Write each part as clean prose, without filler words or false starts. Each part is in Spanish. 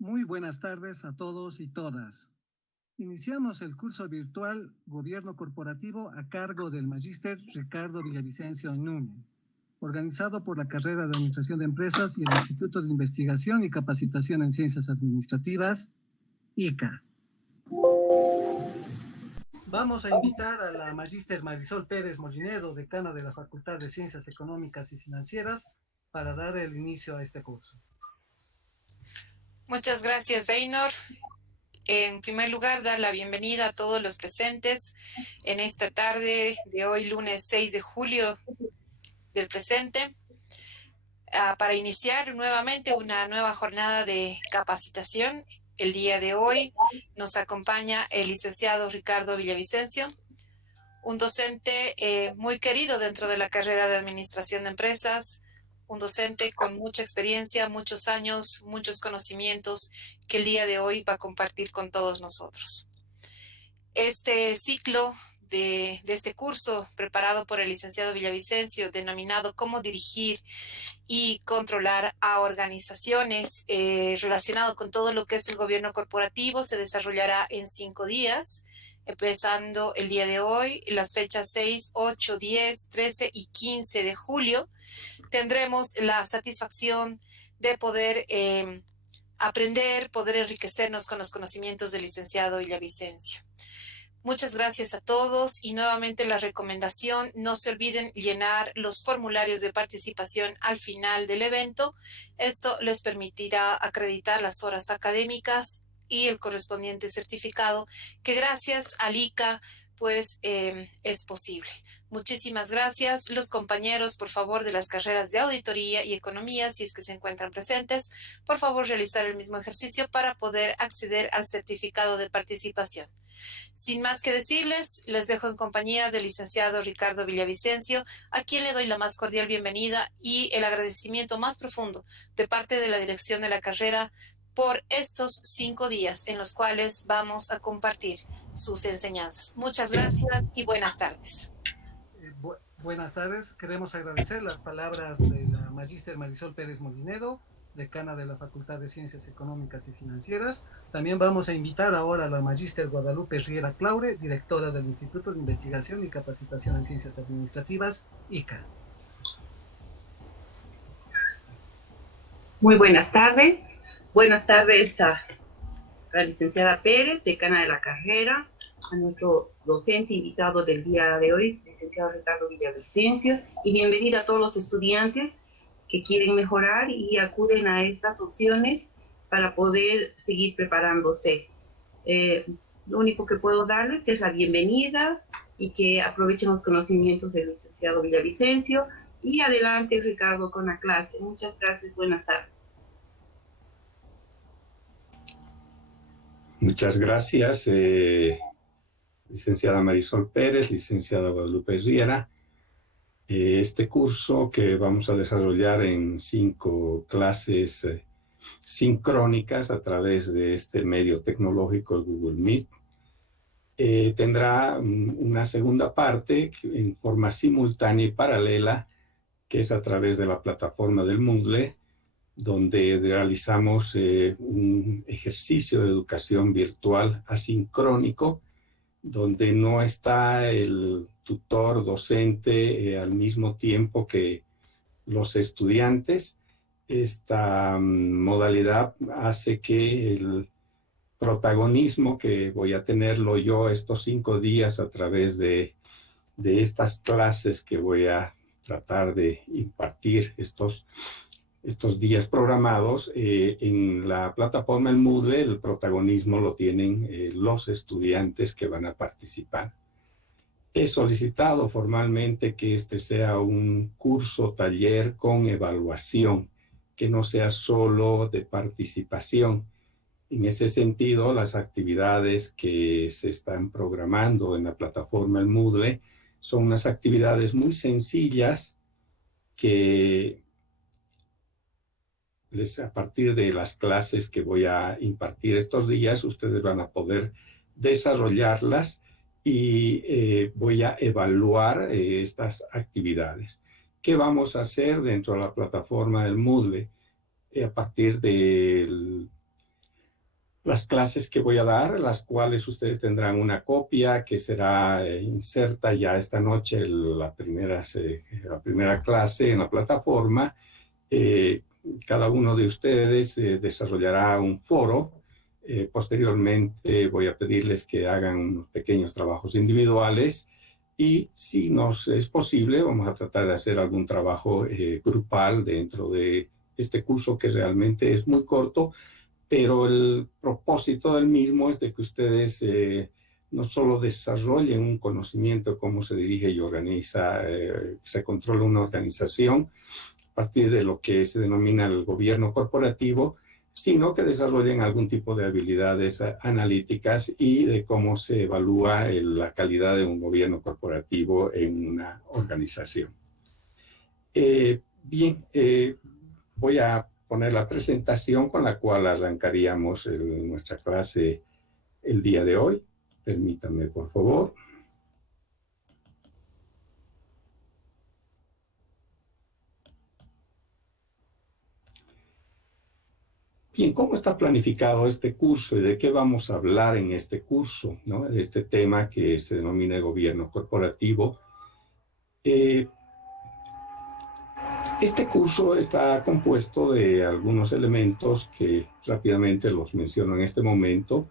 Muy buenas tardes a todos y todas. Iniciamos el curso virtual Gobierno Corporativo a cargo del magíster Ricardo Villavicencio Núñez, organizado por la carrera de Administración de Empresas y el Instituto de Investigación y Capacitación en Ciencias Administrativas, ICA. Vamos a invitar a la magíster Marisol Pérez Molinedo, decana de la Facultad de Ciencias Económicas y Financieras, para dar el inicio a este curso. Muchas gracias, Einor. En primer lugar, dar la bienvenida a todos los presentes en esta tarde de hoy, lunes 6 de julio del presente, para iniciar nuevamente una nueva jornada de capacitación. El día de hoy nos acompaña el licenciado Ricardo Villavicencio, un docente muy querido dentro de la carrera de Administración de Empresas, un docente con mucha experiencia, muchos años, muchos conocimientos que el día de hoy va a compartir con todos nosotros. Este ciclo de este curso preparado por el licenciado Villavicencio, denominado Cómo dirigir y controlar a organizaciones, relacionado con todo lo que es el gobierno corporativo, se desarrollará en 5 días, empezando el día de hoy, las fechas 6, 8, 10, 13 y 15 de julio. Tendremos la satisfacción de poder aprender, poder enriquecernos con los conocimientos del licenciado Villavicencio. Muchas gracias a todos y nuevamente la recomendación, no se olviden llenar los formularios de participación al final del evento. Esto les permitirá acreditar las horas académicas y el correspondiente certificado que gracias al ICA pues es posible. Muchísimas gracias. Los compañeros, por favor, de las carreras de auditoría y economía, si es que se encuentran presentes, por favor realizar el mismo ejercicio para poder acceder al certificado de participación. Sin más que decirles, les dejo en compañía del licenciado Ricardo Villavicencio, a quien le doy la más cordial bienvenida y el agradecimiento más profundo de parte de la dirección de la carrera por estos 5 días en los cuales vamos a compartir sus enseñanzas. Muchas gracias y buenas tardes. Buenas tardes. Queremos agradecer las palabras de la magíster Marisol Pérez Molinedo, decana de la Facultad de Ciencias Económicas y Financieras. También vamos a invitar ahora a la magíster Guadalupe Riera Claure, directora del Instituto de Investigación y Capacitación en Ciencias Administrativas, ICA. Muy buenas tardes. Buenas tardes a la licenciada Pérez, decana de la carrera, a nuestro docente invitado del día de hoy, licenciado Ricardo Villavicencio, y bienvenida a todos los estudiantes que quieren mejorar y acuden a estas opciones para poder seguir preparándose. Lo único que puedo darles es la bienvenida y que aprovechen los conocimientos del licenciado Villavicencio. Y adelante, Ricardo, con la clase. Muchas gracias. Buenas tardes. Muchas gracias, licenciada Marisol Pérez, licenciada Guadalupe Riera. Este curso que vamos a desarrollar en 5 clases sincrónicas a través de este medio tecnológico, el Google Meet, tendrá una segunda parte en forma simultánea y paralela, que es a través de la plataforma del Moodle, donde realizamos un ejercicio de educación virtual asincrónico, donde no está el tutor docente al mismo tiempo que los estudiantes. Esta modalidad hace que el protagonismo que voy a tenerlo yo estos 5 días a través de estas clases que voy a tratar de impartir estos días programados en la plataforma el Moodle. El protagonismo lo tienen los estudiantes que van a participar. He solicitado formalmente que este sea un curso taller con evaluación, que no sea solo de participación. En ese sentido, las actividades que se están programando en la plataforma el Moodle son unas actividades muy sencillas que a partir de las clases que voy a impartir estos días, ustedes van a poder desarrollarlas y voy a evaluar estas actividades. ¿Qué vamos a hacer dentro de la plataforma del Moodle? A partir del las clases que voy a dar, las cuales ustedes tendrán una copia que será inserta ya esta noche la primera clase en la plataforma. Cada uno de ustedes desarrollará un foro. Posteriormente voy a pedirles que hagan unos pequeños trabajos individuales y si nos es posible vamos a tratar de hacer algún trabajo grupal dentro de este curso que realmente es muy corto, pero el propósito del mismo es de que ustedes no solo desarrollen un conocimiento de cómo se dirige y organiza, se controla una organización a partir de lo que se denomina el gobierno corporativo, sino que desarrollen algún tipo de habilidades analíticas y de cómo se evalúa la calidad de un gobierno corporativo en una organización. Voy a poner la presentación con la cual arrancaríamos nuestra clase el día de hoy. Permítanme, por favor. Bien, ¿cómo está planificado este curso y de qué vamos a hablar en este curso, ¿no? Este tema que se denomina gobierno corporativo. Este curso está compuesto de algunos elementos que rápidamente los menciono en este momento.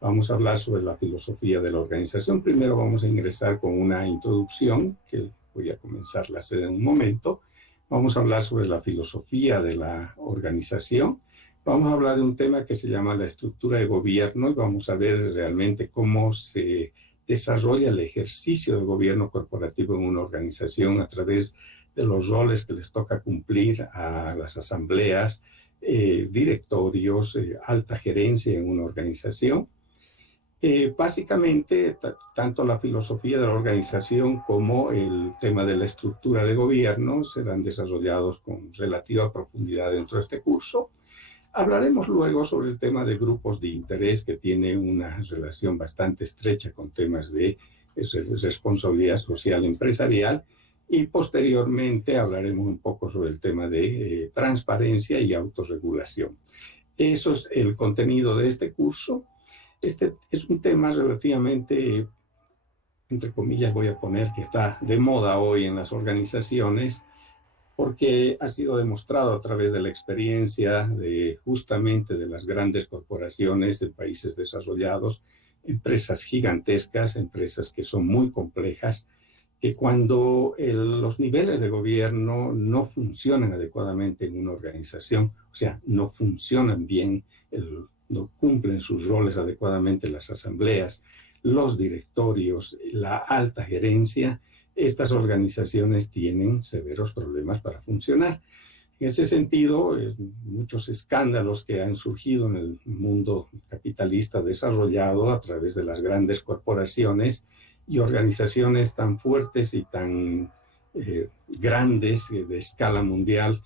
Vamos a hablar sobre la filosofía de la organización. Primero vamos a ingresar con una introducción, que voy a comenzar a hacer en un momento. Vamos a hablar sobre la filosofía de la organización. Vamos a hablar de un tema que se llama la estructura de gobierno y vamos a ver realmente cómo se desarrolla el ejercicio de gobierno corporativo en una organización a través de los roles que les toca cumplir a las asambleas, directorios, alta gerencia en una organización. Básicamente, tanto la filosofía de la organización como el tema de la estructura de gobierno serán desarrollados con relativa profundidad dentro de este curso. Hablaremos luego sobre el tema de grupos de interés, que tiene una relación bastante estrecha con temas de responsabilidad social empresarial. Y posteriormente hablaremos un poco sobre el tema de transparencia y autorregulación. Eso es el contenido de este curso. Este es un tema relativamente, entre comillas voy a poner, que está de moda hoy en las organizaciones, porque ha sido demostrado a través de la experiencia justamente de las grandes corporaciones de países desarrollados, empresas gigantescas, empresas que son muy complejas, que cuando los niveles de gobierno no funcionan adecuadamente en una organización, o sea, no funcionan bien, no cumplen sus roles adecuadamente las asambleas, los directorios, la alta gerencia, estas organizaciones tienen severos problemas para funcionar. En ese sentido, muchos escándalos que han surgido en el mundo capitalista desarrollado a través de las grandes corporaciones y organizaciones tan fuertes y tan grandes de escala mundial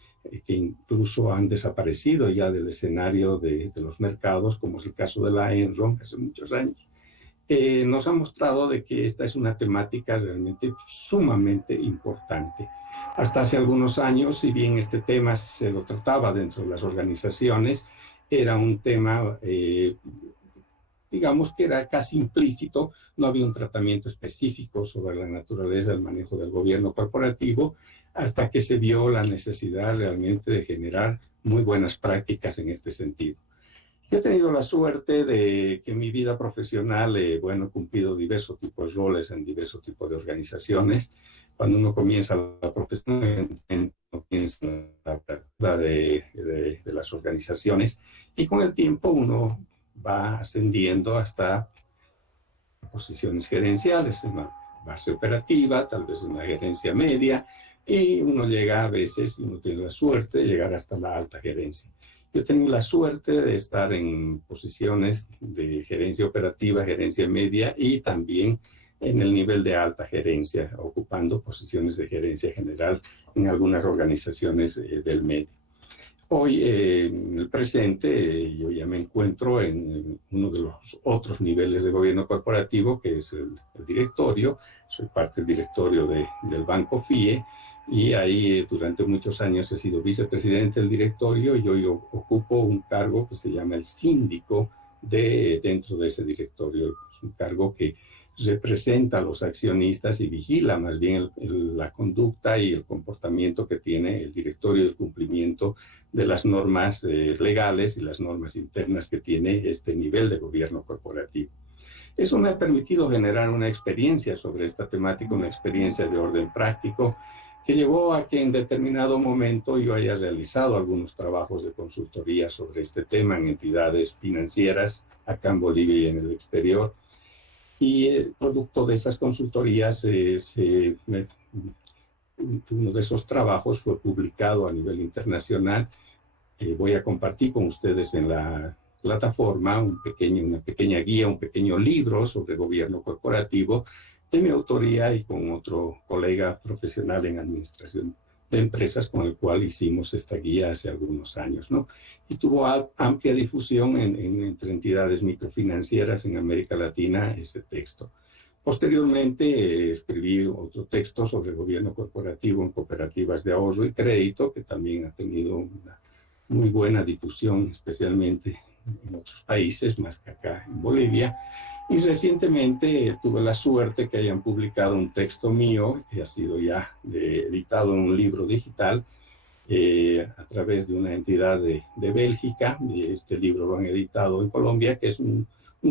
que incluso han desaparecido ya del escenario de los mercados, como es el caso de la Enron hace muchos años, nos ha mostrado de que esta es una temática realmente sumamente importante. Hasta hace algunos años, si bien este tema se lo trataba dentro de las organizaciones, era un tema digamos que era casi implícito, no había un tratamiento específico sobre la naturaleza del manejo del gobierno corporativo, hasta que se vio la necesidad realmente de generar muy buenas prácticas en este sentido. Yo he tenido la suerte de que en mi vida profesional, he cumplido diversos tipos de roles en diversos tipos de organizaciones. Cuando uno comienza la profesión, uno piensa en la apertura de las organizaciones y con el tiempo uno va ascendiendo hasta posiciones gerenciales en la base operativa, tal vez en la gerencia media, y uno llega a veces, y uno tiene la suerte de llegar hasta la alta gerencia. Yo he tenido la suerte de estar en posiciones de gerencia operativa, gerencia media y también en el nivel de alta gerencia, ocupando posiciones de gerencia general en algunas organizaciones del medio. Hoy, en el presente, yo ya me encuentro en uno de los otros niveles de gobierno corporativo, que es el directorio. Soy parte del directorio del Banco FIE, y ahí durante muchos años he sido vicepresidente del directorio y hoy ocupo un cargo que se llama el síndico dentro de ese directorio. Es un cargo que representa a los accionistas y vigila más bien la conducta y el comportamiento que tiene el directorio, el cumplimiento de las normas legales y las normas internas que tiene este nivel de gobierno corporativo. Eso me ha permitido generar una experiencia sobre esta temática, una experiencia de orden práctico, que llevó a que en determinado momento yo haya realizado algunos trabajos de consultoría sobre este tema en entidades financieras acá en Bolivia y en el exterior. Y producto de esas consultorías, uno de esos trabajos fue publicado a nivel internacional. Voy a compartir con ustedes en la plataforma una pequeña guía, un pequeño libro sobre gobierno corporativo de mi autoría y con otro colega profesional en administración de empresas con el cual hicimos esta guía hace algunos años, ¿no? Y tuvo amplia difusión entre entidades microfinancieras en América Latina ese texto. Posteriormente escribí otro texto sobre gobierno corporativo en cooperativas de ahorro y crédito, que también ha tenido una muy buena difusión, especialmente en otros países, más que acá en Bolivia. Y recientemente tuve la suerte que hayan publicado un texto mío que ha sido ya editado en un libro digital a través de una entidad de Bélgica. Este libro lo han editado en Colombia, que es un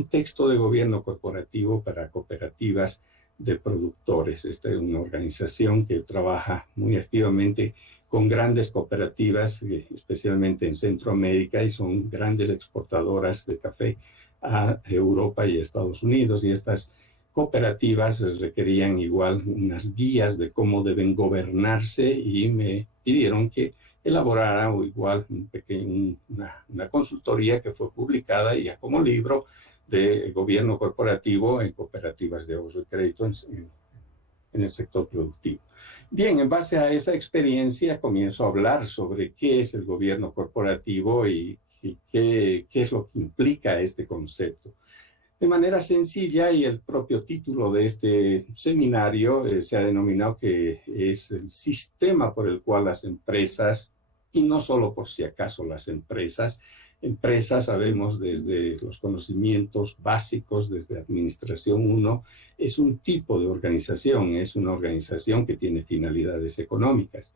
texto de gobierno corporativo para cooperativas de productores. Esta es una organización que trabaja muy activamente con grandes cooperativas, especialmente en Centroamérica, y son grandes exportadoras de café a Europa y Estados Unidos, y estas cooperativas requerían igual unas guías de cómo deben gobernarse y me pidieron que elaborara igual una consultoría que fue publicada ya como libro de gobierno corporativo en cooperativas de ahorro y crédito en el sector productivo. Bien, en base a esa experiencia comienzo a hablar sobre qué es el gobierno corporativo y qué es lo que implica este concepto. De manera sencilla, y el propio título de este seminario se ha denominado que es el sistema por el cual las empresas, y no solo por si acaso las empresas sabemos desde los conocimientos básicos, desde Administración 1, es un tipo de organización, es una organización que tiene finalidades económicas.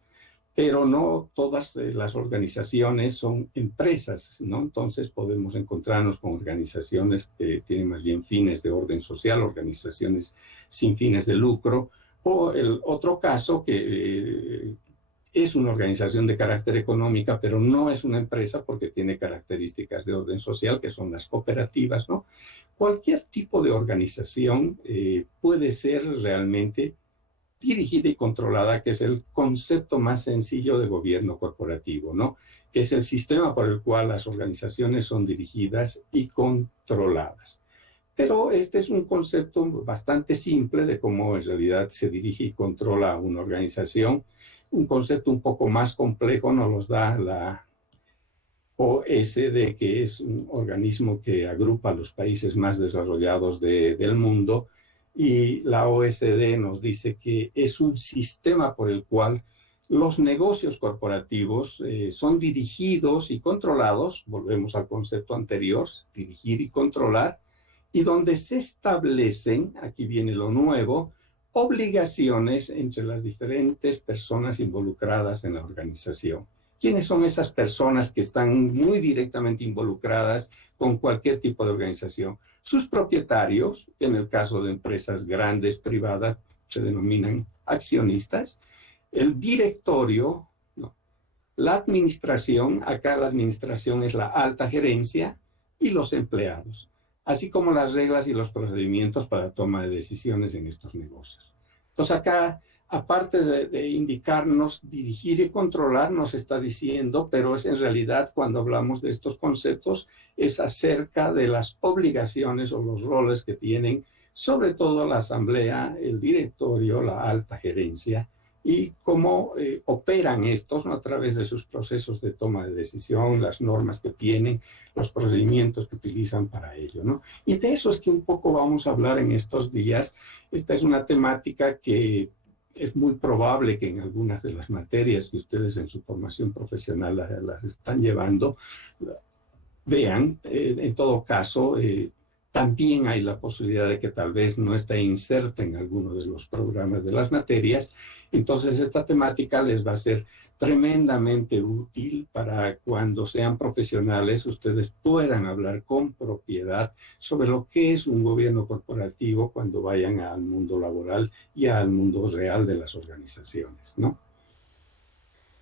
Pero no todas las organizaciones son empresas, ¿no? Entonces podemos encontrarnos con organizaciones que tienen más bien fines de orden social, organizaciones sin fines de lucro, o el otro caso que es una organización de carácter económica, pero no es una empresa porque tiene características de orden social, que son las cooperativas, ¿no? Cualquier tipo de organización puede ser realmente dirigida y controlada, que es el concepto más sencillo de gobierno corporativo, ¿no? Que es el sistema por el cual las organizaciones son dirigidas y controladas. Pero este es un concepto bastante simple de cómo en realidad se dirige y controla una organización. Un concepto un poco más complejo nos los da la OECD, que es un organismo que agrupa a los países más desarrollados del mundo, y la OECD nos dice que es un sistema por el cual los negocios corporativos son dirigidos y controlados, volvemos al concepto anterior, dirigir y controlar, y donde se establecen, aquí viene lo nuevo, obligaciones entre las diferentes personas involucradas en la organización. ¿Quiénes son esas personas que están muy directamente involucradas con cualquier tipo de organización? Sus propietarios, que en el caso de empresas grandes, privadas, se denominan accionistas, el directorio, ¿no? La administración, acá la administración es la alta gerencia, y los empleados, así como las reglas y los procedimientos para toma de decisiones en estos negocios. Entonces acá, aparte de indicarnos dirigir y controlar, nos está diciendo, pero es en realidad cuando hablamos de estos conceptos, es acerca de las obligaciones o los roles que tienen, sobre todo la asamblea, el directorio, la alta gerencia, y cómo operan estos, ¿no? A través de sus procesos de toma de decisión, las normas que tienen, los procedimientos que utilizan para ello, ¿no? Y de eso es que un poco vamos a hablar en estos días. Esta es una temática que es muy probable que en algunas de las materias que ustedes en su formación profesional las están llevando, vean, en todo caso, también hay la posibilidad de que tal vez no esté inserta en alguno de los programas de las materias. Entonces, esta temática les va a ser tremendamente útil para cuando sean profesionales, ustedes puedan hablar con propiedad sobre lo que es un gobierno corporativo cuando vayan al mundo laboral y al mundo real de las organizaciones, ¿no?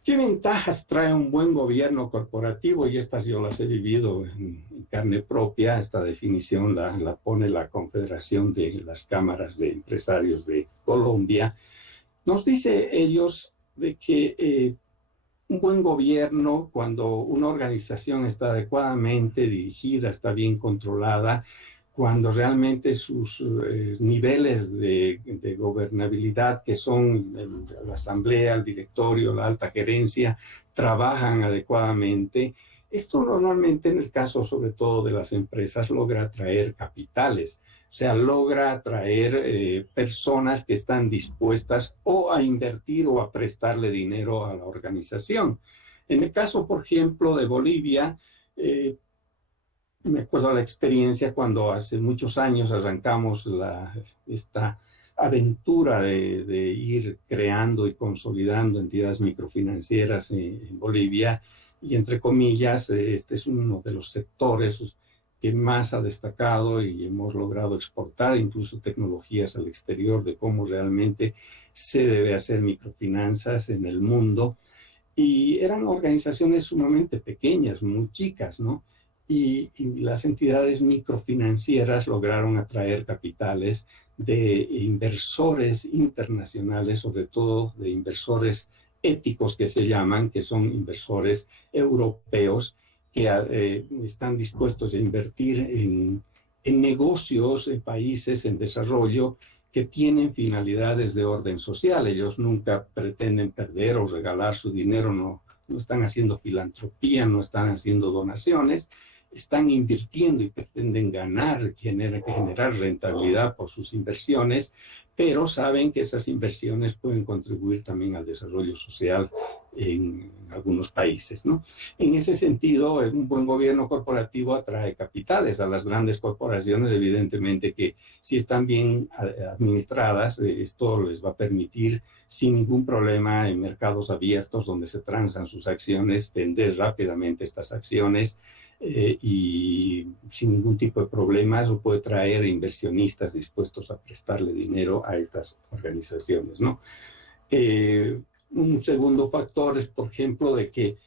¿Qué ventajas trae un buen gobierno corporativo? Y estas yo las he vivido en carne propia. Esta definición la pone la Confederación de las Cámaras de Empresarios de Colombia. Nos dice ellos de que un buen gobierno, cuando una organización está adecuadamente dirigida, está bien controlada, cuando realmente sus niveles de gobernabilidad, que son la asamblea, el directorio, la alta gerencia, trabajan adecuadamente, esto normalmente en el caso sobre todo de las empresas logra atraer capitales. O sea, logra atraer personas que están dispuestas o a invertir o a prestarle dinero a la organización. En el caso, por ejemplo, de Bolivia, me acuerdo la experiencia cuando hace muchos años arrancamos esta aventura de ir creando y consolidando entidades microfinancieras en Bolivia. Y entre comillas, este es uno de los sectores que más ha destacado y hemos logrado exportar incluso tecnologías al exterior de cómo realmente se debe hacer microfinanzas en el mundo. Y eran organizaciones sumamente pequeñas, muy chicas, ¿no? Y las entidades microfinancieras lograron atraer capitales de inversores internacionales, sobre todo de inversores éticos que se llaman, que son inversores europeos que están dispuestos a invertir en negocios, en países en desarrollo que tienen finalidades de orden social. Ellos nunca pretenden perder o regalar su dinero, no están haciendo filantropía, no están haciendo donaciones, están invirtiendo y pretenden generar rentabilidad por sus inversiones, pero saben que esas inversiones pueden contribuir también al desarrollo social en algunos países, ¿no? En ese sentido, un buen gobierno corporativo atrae capitales a las grandes corporaciones, evidentemente que si están bien administradas, esto les va a permitir sin ningún problema en mercados abiertos donde se transan sus acciones, vender rápidamente estas acciones y sin ningún tipo de problemas, o puede traer inversionistas dispuestos a prestarle dinero a estas organizaciones, ¿no? Un segundo factor es, por ejemplo, de que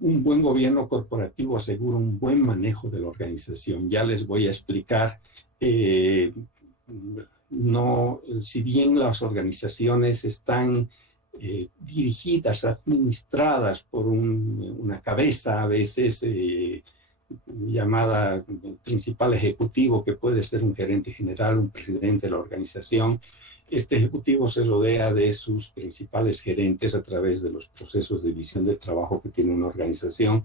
un buen gobierno corporativo asegura un buen manejo de la organización. Ya les voy a explicar, si bien las organizaciones están dirigidas, administradas por una cabeza a veces llamada principal ejecutivo, que puede ser un gerente general, un presidente de la organización. Este ejecutivo se rodea de sus principales gerentes a través de los procesos de división de trabajo que tiene una organización,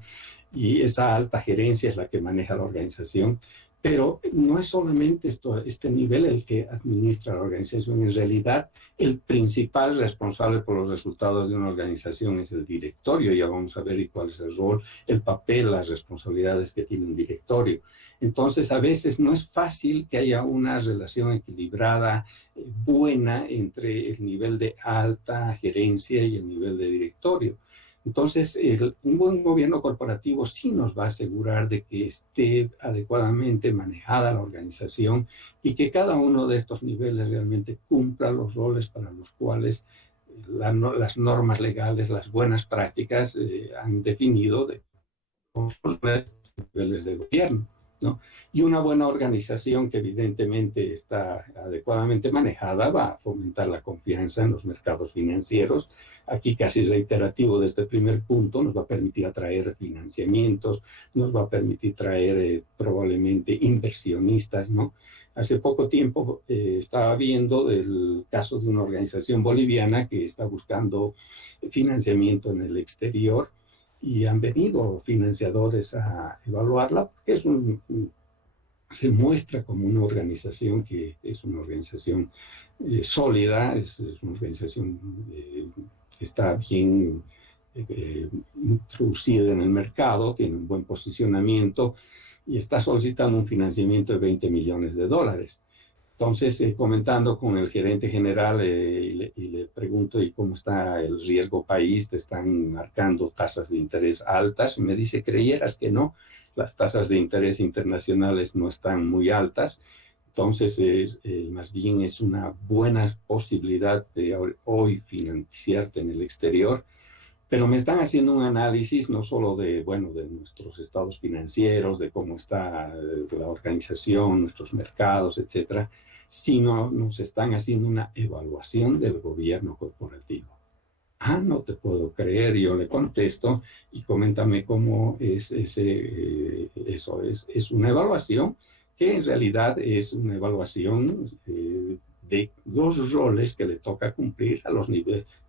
y esa alta gerencia es la que maneja la organización. Pero no es solamente este nivel el que administra la organización. En realidad, el principal responsable por los resultados de una organización es el directorio. Ya vamos a ver cuál es el rol, el papel, las responsabilidades que tiene un directorio. Entonces, a veces no es fácil que haya una relación equilibrada, buena, entre el nivel de alta gerencia y el nivel de directorio. Entonces, un buen gobierno corporativo sí nos va a asegurar de que esté adecuadamente manejada la organización y que cada uno de estos niveles realmente cumpla los roles para los cuales las normas legales, las buenas prácticas han definido de los niveles de gobierno, ¿no? Y una buena organización que evidentemente está adecuadamente manejada va a fomentar la confianza en los mercados financieros. Aquí casi reiterativo de este primer punto, nos va a permitir atraer financiamientos, nos va a permitir traer probablemente inversionistas, ¿no? Hace poco tiempo estaba viendo el caso de una organización boliviana que está buscando financiamiento en el exterior, y han venido financiadores a evaluarla porque se muestra como una organización que es una organización sólida, es una organización que está bien introducida en el mercado, tiene un buen posicionamiento y está solicitando un financiamiento de 20 millones de dólares. Entonces, comentando con el gerente general y le pregunto, ¿y cómo está el riesgo país? ¿Te están marcando tasas de interés altas? Y me dice, creyeras que no, las tasas de interés internacionales no están muy altas. Entonces, más bien es una buena posibilidad de hoy financiarte en el exterior. Pero me están haciendo un análisis no solo de, bueno, de nuestros estados financieros, de cómo está la organización, nuestros mercados, etcétera, sino nos están haciendo una evaluación del gobierno corporativo. Ah, no te puedo creer, yo le contesto y coméntame cómo es eso. Es una evaluación que en realidad es una evaluación de los roles que le toca cumplir a los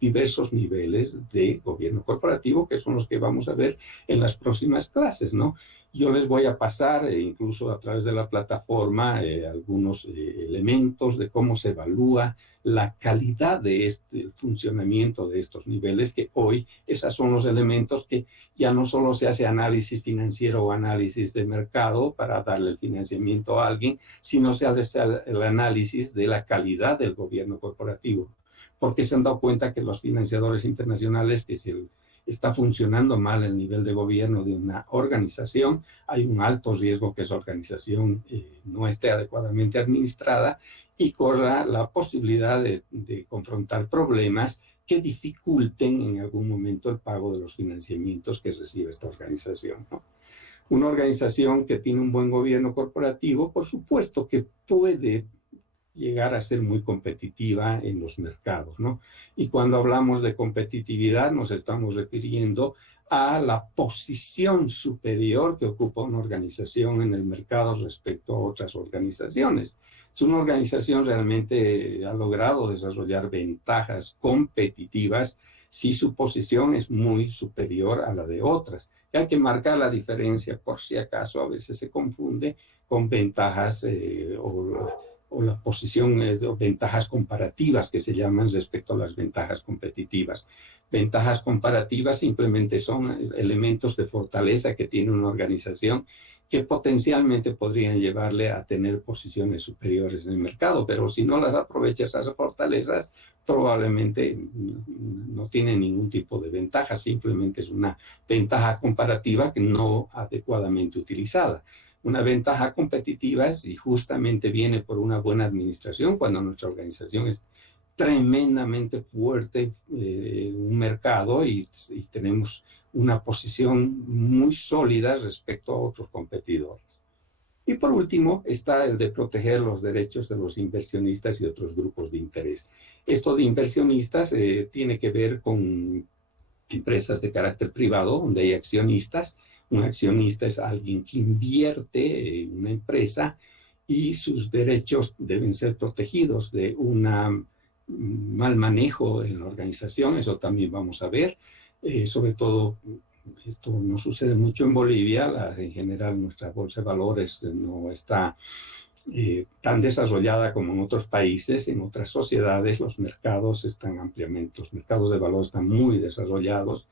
diversos niveles de gobierno corporativo, que son los que vamos a ver en las próximas clases, ¿no? Yo les voy a pasar, incluso a través de la plataforma, algunos elementos de cómo se evalúa la calidad de el funcionamiento de estos niveles, que hoy esos son los elementos que ya no solo se hace análisis financiero o análisis de mercado para darle el financiamiento a alguien, sino se hace el análisis de la calidad del gobierno corporativo, porque se han dado cuenta que los financiadores internacionales, que si está funcionando mal el nivel de gobierno de una organización, hay un alto riesgo que esa organización no esté adecuadamente administrada y corra la posibilidad de confrontar problemas que dificulten en algún momento el pago de los financiamientos que recibe esta organización, ¿no? Una organización que tiene un buen gobierno corporativo, por supuesto que puede llegar a ser muy competitiva en los mercados, ¿no? Y cuando hablamos de competitividad nos estamos refiriendo a la posición superior que ocupa una organización en el mercado respecto a otras organizaciones. Si una organización realmente ha logrado desarrollar ventajas competitivas, si su posición es muy superior a la de otras. Y hay que marcar la diferencia por si acaso a veces se confunde con ventajas o la posición o ventajas comparativas que se llaman respecto a las ventajas competitivas. Ventajas comparativas simplemente son elementos de fortaleza que tiene una organización que potencialmente podrían llevarle a tener posiciones superiores en el mercado, pero si no las aprovecha esas fortalezas, probablemente no tiene ningún tipo de ventaja, simplemente es una ventaja comparativa que no adecuadamente utilizada. Una ventaja competitiva es, y justamente viene por una buena administración, cuando nuestra organización es tremendamente fuerte en un mercado y tenemos una posición muy sólida respecto a otros competidores. Y por último está el de proteger los derechos de los inversionistas y otros grupos de interés. Esto de inversionistas tiene que ver con empresas de carácter privado, donde hay accionistas. Un accionista es alguien que invierte en una empresa y sus derechos deben ser protegidos de un mal manejo en la organización. Eso también vamos a ver. Sobre todo, esto no sucede mucho en Bolivia. En general, nuestra bolsa de valores no está tan desarrollada como en otros países. En otras sociedades los mercados están ampliamente, los mercados de valores están muy desarrollados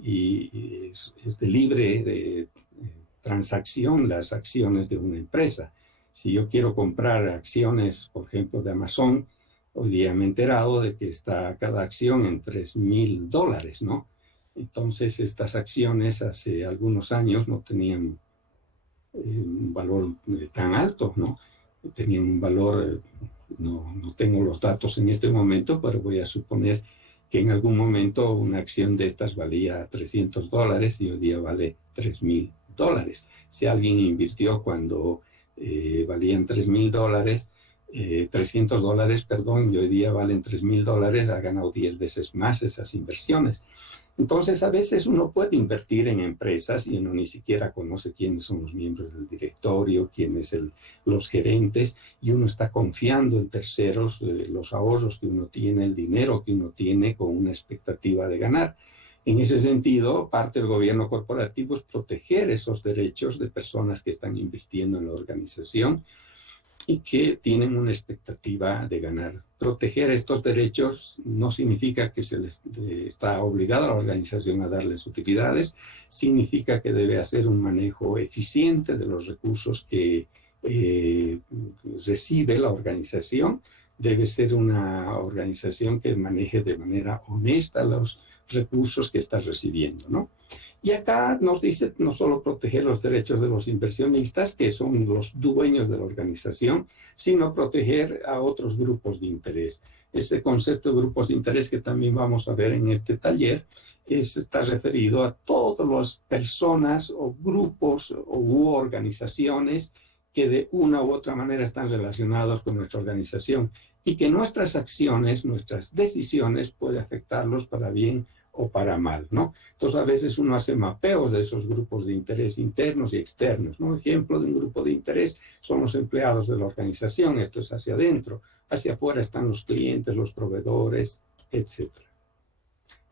y es de libre de transacción las acciones de una empresa. Si yo quiero comprar acciones, por ejemplo, de Amazon, hoy día me he enterado de que está cada acción en $3,000, ¿no? Entonces, estas acciones hace algunos años no tenían un valor tan alto, ¿no? Tenían un valor, no tengo los datos en este momento, pero voy a suponer que en algún momento una acción de estas valía $300 y hoy día vale $3,000. Si alguien invirtió cuando valían $3,000, $300, perdón, y hoy día valen $3,000, ha ganado 10 veces más esas inversiones. Entonces, a veces uno puede invertir en empresas y uno ni siquiera conoce quiénes son los miembros del directorio, quiénes son los gerentes, y uno está confiando en terceros los ahorros que uno tiene, el dinero que uno tiene con una expectativa de ganar. En ese sentido, parte del gobierno corporativo es proteger esos derechos de personas que están invirtiendo en la organización y que tienen una expectativa de ganar proteger estos derechos no significa que se les está obligada a la organización a darles utilidades, significa que debe hacer un manejo eficiente de los recursos que recibe la organización. Debe ser una organización que maneje de manera honesta los recursos que está recibiendo, ¿no? Y acá nos dice no solo proteger los derechos de los inversionistas, que son los dueños de la organización, sino proteger a otros grupos de interés. Ese concepto de grupos de interés que también vamos a ver en este taller está referido a todas las personas o grupos u organizaciones que de una u otra manera están relacionados con nuestra organización y que nuestras acciones, nuestras decisiones pueden afectarlos para bien o para mal, ¿no? Entonces, a veces uno hace mapeos de esos grupos de interés internos y externos, ¿no? Ejemplo de un grupo de interés son los empleados de la organización, esto es hacia adentro, hacia afuera están los clientes, los proveedores, etc.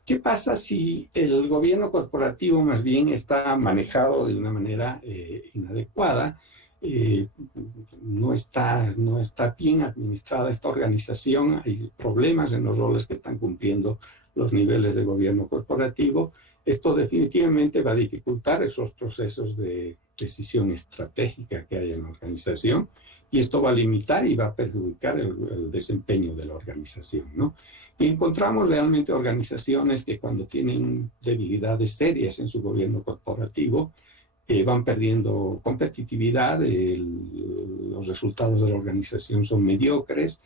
¿Qué pasa si el gobierno corporativo más bien está manejado de una manera inadecuada? No está bien administrada esta organización, hay problemas en los roles que están cumpliendo los niveles de gobierno corporativo. Esto definitivamente va a dificultar esos procesos de decisión estratégica que hay en la organización y esto va a limitar y va a perjudicar el desempeño de la organización, ¿no? Y encontramos realmente organizaciones que cuando tienen debilidades serias en su gobierno corporativo van perdiendo competitividad, los resultados de la organización son mediocres,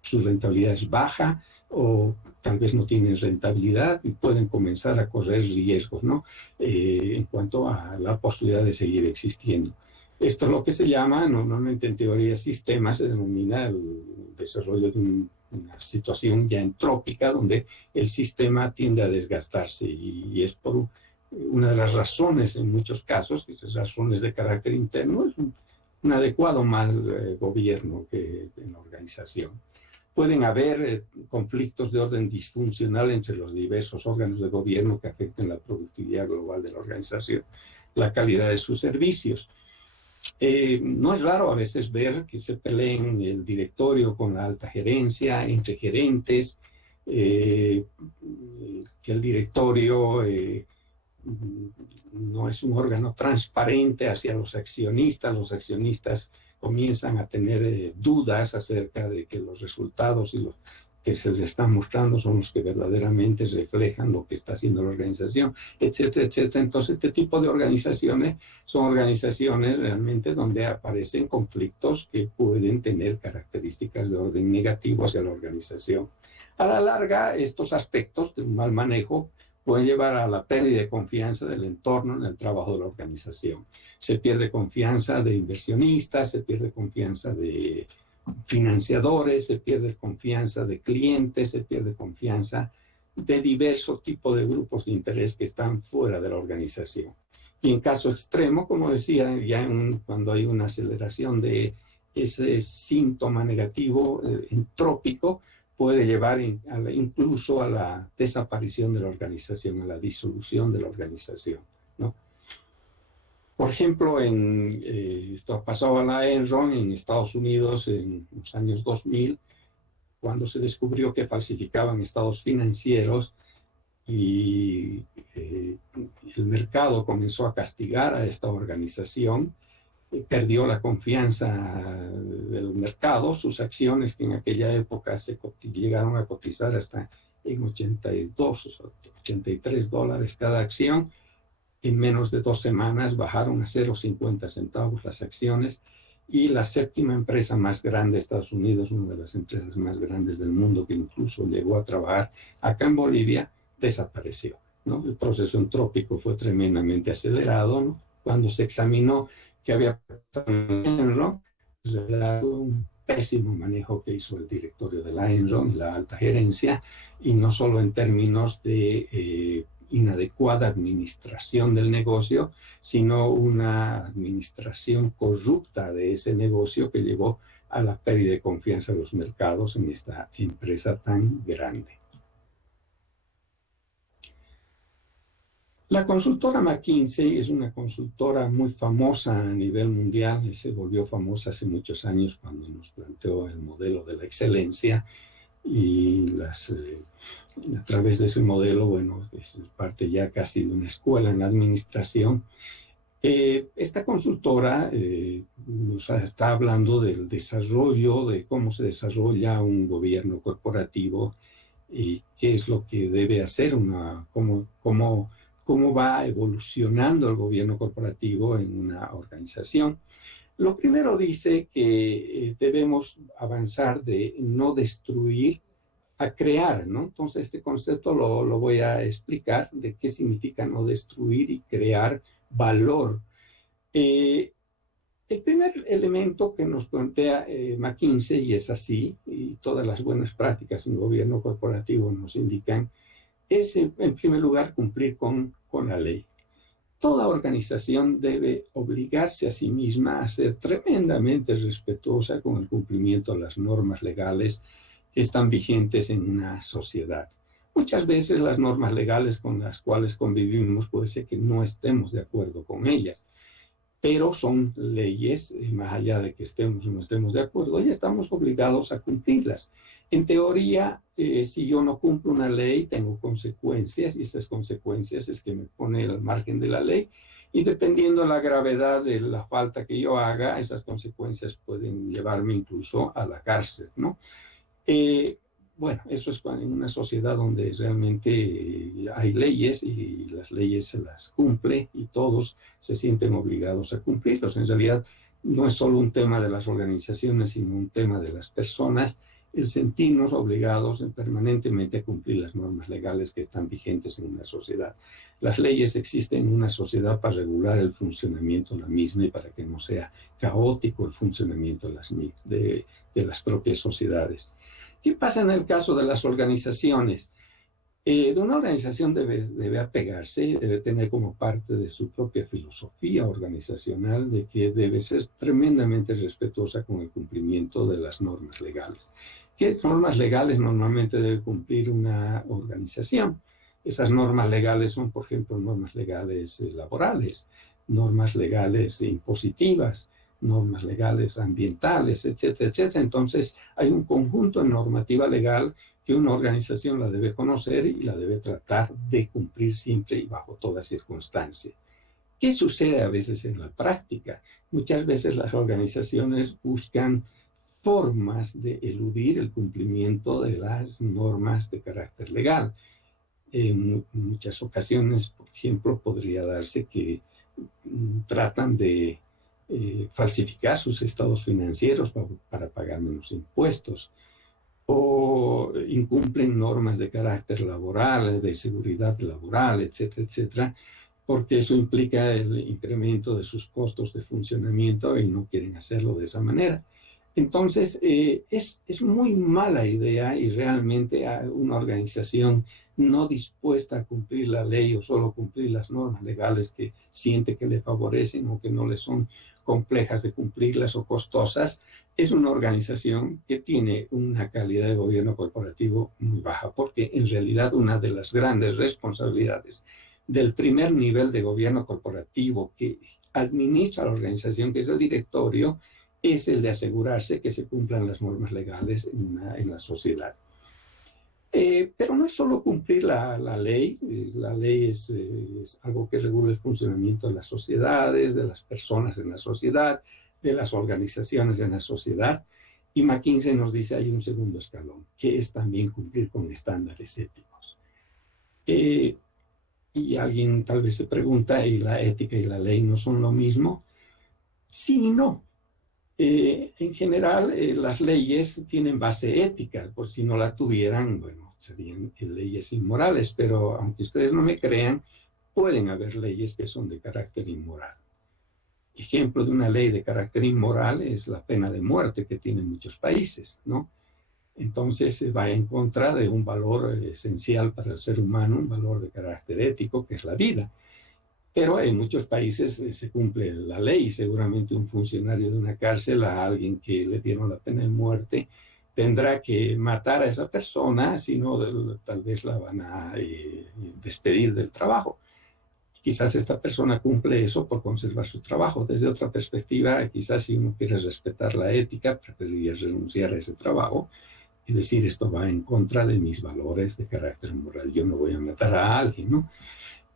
su rentabilidad es baja o tal vez no tienen rentabilidad y pueden comenzar a correr riesgos, ¿no? En cuanto a la posibilidad de seguir existiendo. Esto es lo que se llama, normalmente en teoría sistema, se denomina el desarrollo de una situación ya entrópica donde el sistema tiende a desgastarse y es por una de las razones en muchos casos, que son razones de carácter interno, es un adecuado mal gobierno en la organización. Pueden haber conflictos de orden disfuncional entre los diversos órganos de gobierno que afecten la productividad global de la organización, la calidad de sus servicios. No es raro a veces ver que se peleen el directorio con la alta gerencia, entre gerentes, que el directorio no es un órgano transparente hacia los accionistas comienzan a tener dudas acerca de que los resultados y los que se les están mostrando son los que verdaderamente reflejan lo que está haciendo la organización, etcétera, etcétera. Entonces, este tipo de organizaciones son organizaciones realmente donde aparecen conflictos que pueden tener características de orden negativo hacia la organización. A la larga, estos aspectos de un mal manejo pueden llevar a la pérdida de confianza del entorno en el trabajo de la organización. Se pierde confianza de inversionistas, se pierde confianza de financiadores, se pierde confianza de clientes, se pierde confianza de diversos tipos de grupos de interés que están fuera de la organización. Y en caso extremo, como decía, ya cuando hay una aceleración de ese síntoma negativo entrópico, puede llevar incluso a la desaparición de la organización, a la disolución de la organización, ¿no? Por ejemplo, esto pasaba en la Enron en Estados Unidos en los años 2000, cuando se descubrió que falsificaban estados financieros y el mercado comenzó a castigar a esta organización, perdió la confianza del mercado, sus acciones que en aquella época llegaron a cotizar hasta en 82 o 83 dólares cada acción. En menos de 2 semanas bajaron a 0,50 centavos las acciones y la séptima empresa más grande de Estados Unidos, una de las empresas más grandes del mundo que incluso llegó a trabajar acá en Bolivia, desapareció, ¿no? El proceso entrópico fue tremendamente acelerado, ¿no? Cuando se examinó qué había pasado en Enron, un pésimo manejo que hizo el directorio de la Enron y la alta gerencia, y no solo en términos de inadecuada administración del negocio, sino una administración corrupta de ese negocio que llevó a la pérdida de confianza de los mercados en esta empresa tan grande. La consultora McKinsey es una consultora muy famosa a nivel mundial y se volvió famosa hace muchos años cuando nos planteó el modelo de la excelencia y a través de ese modelo, bueno, es parte ya casi de una escuela en la administración. Esta consultora nos está hablando del desarrollo, de cómo se desarrolla un gobierno corporativo y qué es lo que debe hacer, cómo va evolucionando el gobierno corporativo en una organización. Lo primero dice que debemos avanzar de no destruir a crear, ¿no? Entonces, este concepto lo voy a explicar de qué significa no destruir y crear valor. El primer elemento que nos plantea McKinsey, y es así, y todas las buenas prácticas en gobierno corporativo nos indican, es en primer lugar cumplir con la ley. Toda organización debe obligarse a sí misma a ser tremendamente respetuosa con el cumplimiento de las normas legales que están vigentes en una sociedad. Muchas veces las normas legales con las cuales convivimos puede ser que no estemos de acuerdo con ellas, pero son leyes, más allá de que estemos o no estemos de acuerdo, ya estamos obligados a cumplirlas. En teoría, si yo no cumplo una ley, tengo consecuencias, y esas consecuencias es que me pone al margen de la ley, y dependiendo de la gravedad de la falta que yo haga, esas consecuencias pueden llevarme incluso a la cárcel, ¿no? Bueno, eso es en una sociedad donde realmente hay leyes y las leyes se las cumple y todos se sienten obligados a cumplirlos. En realidad no es solo un tema de las organizaciones, sino un tema de las personas, el sentirnos obligados permanentemente a cumplir las normas legales que están vigentes en una sociedad. Las leyes existen en una sociedad para regular el funcionamiento de la misma y para que no sea caótico el funcionamiento de las propias sociedades. ¿Qué pasa en el caso de las organizaciones? De una organización debe apegarse, debe tener como parte de su propia filosofía organizacional de que debe ser tremendamente respetuosa con el cumplimiento de las normas legales. ¿Qué normas legales normalmente debe cumplir una organización? Esas normas legales son, por ejemplo, normas legales laborales, normas legales impositivas, normas legales ambientales, etcétera, etcétera. Entonces, hay un conjunto de normativa legal que una organización la debe conocer y la debe tratar de cumplir siempre y bajo toda circunstancia. ¿Qué sucede a veces en la práctica? Muchas veces las organizaciones buscan formas de eludir el cumplimiento de las normas de carácter legal. En muchas ocasiones, por ejemplo, podría darse que tratan de falsificar sus estados financieros para pagar menos impuestos, o incumplen normas de carácter laboral, de seguridad laboral, etcétera, etcétera, porque eso implica el incremento de sus costos de funcionamiento y no quieren hacerlo de esa manera. Entonces, es muy mala idea y realmente una organización no dispuesta a cumplir la ley o solo cumplir las normas legales que siente que le favorecen o que no le son complejas de cumplirlas o costosas, es una organización que tiene una calidad de gobierno corporativo muy baja, porque en realidad una de las grandes responsabilidades del primer nivel de gobierno corporativo que administra la organización, que es el directorio, es el de asegurarse que se cumplan las normas legales en la sociedad. Pero no es solo cumplir la ley es algo que regula el funcionamiento de las sociedades, de las personas en la sociedad, de las organizaciones en la sociedad, y McKinsey nos dice hay un segundo escalón, que es también cumplir con estándares éticos. Y alguien tal vez se pregunta, ¿y la ética y la ley no son lo mismo? Sí y no. En general, las leyes tienen base ética, por si no la tuvieran, bueno, serían leyes inmorales, pero aunque ustedes no me crean, pueden haber leyes que son de carácter inmoral. Ejemplo de una ley de carácter inmoral es la pena de muerte que tienen muchos países, ¿no? Entonces va en contra de un valor esencial para el ser humano, un valor de carácter ético, que es la vida. Pero en muchos países se cumple la ley. Seguramente un funcionario de una cárcel a alguien que le dieron la pena de muerte tendrá que matar a esa persona, si no tal vez la van a despedir del trabajo. Quizás esta persona cumple eso por conservar su trabajo. Desde otra perspectiva, quizás si uno quiere respetar la ética, preferiría renunciar a ese trabajo y decir, esto va en contra de mis valores de carácter moral. Yo no voy a matar a alguien, ¿no?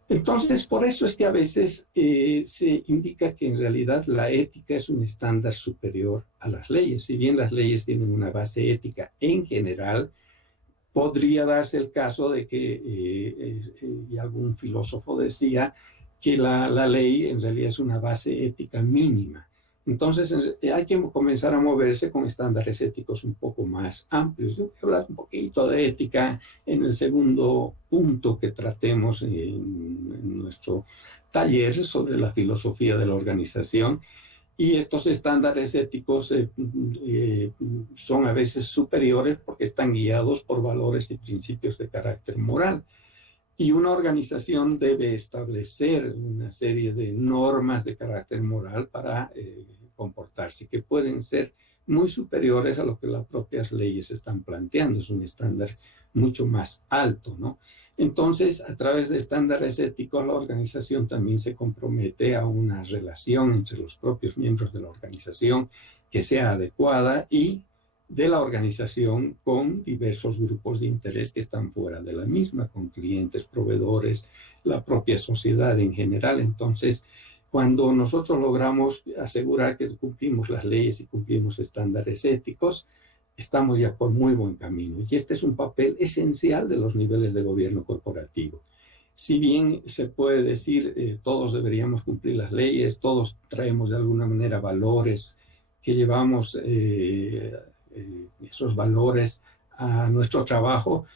Entonces, por eso es que a veces se indica que en realidad la ética es un estándar superior a las leyes. Si bien las leyes tienen una base ética en general, podría darse el caso de que, y algún filósofo decía, que la ley en realidad es una base ética mínima. Entonces hay que comenzar a moverse con estándares éticos un poco más amplios. Yo voy a hablar un poquito de ética en el segundo punto que tratemos en nuestro taller sobre la filosofía de la organización. Y estos estándares éticos son a veces superiores porque están guiados por valores y principios de carácter moral. Y una organización debe establecer una serie de normas de carácter moral para comportarse, que pueden ser muy superiores a lo que las propias leyes están planteando. Es un estándar mucho más alto, ¿no? Entonces, a través de estándares éticos, la organización también se compromete a una relación entre los propios miembros de la organización que sea adecuada y de la organización con diversos grupos de interés que están fuera de la misma, con clientes, proveedores, la propia sociedad en general. Entonces, cuando nosotros logramos asegurar que cumplimos las leyes y cumplimos estándares éticos, estamos ya por muy buen camino. Y este es un papel esencial de los niveles de gobierno corporativo. Si bien se puede decir todos deberíamos cumplir las leyes, todos traemos de alguna manera valores que llevamos esos valores a nuestro trabajo,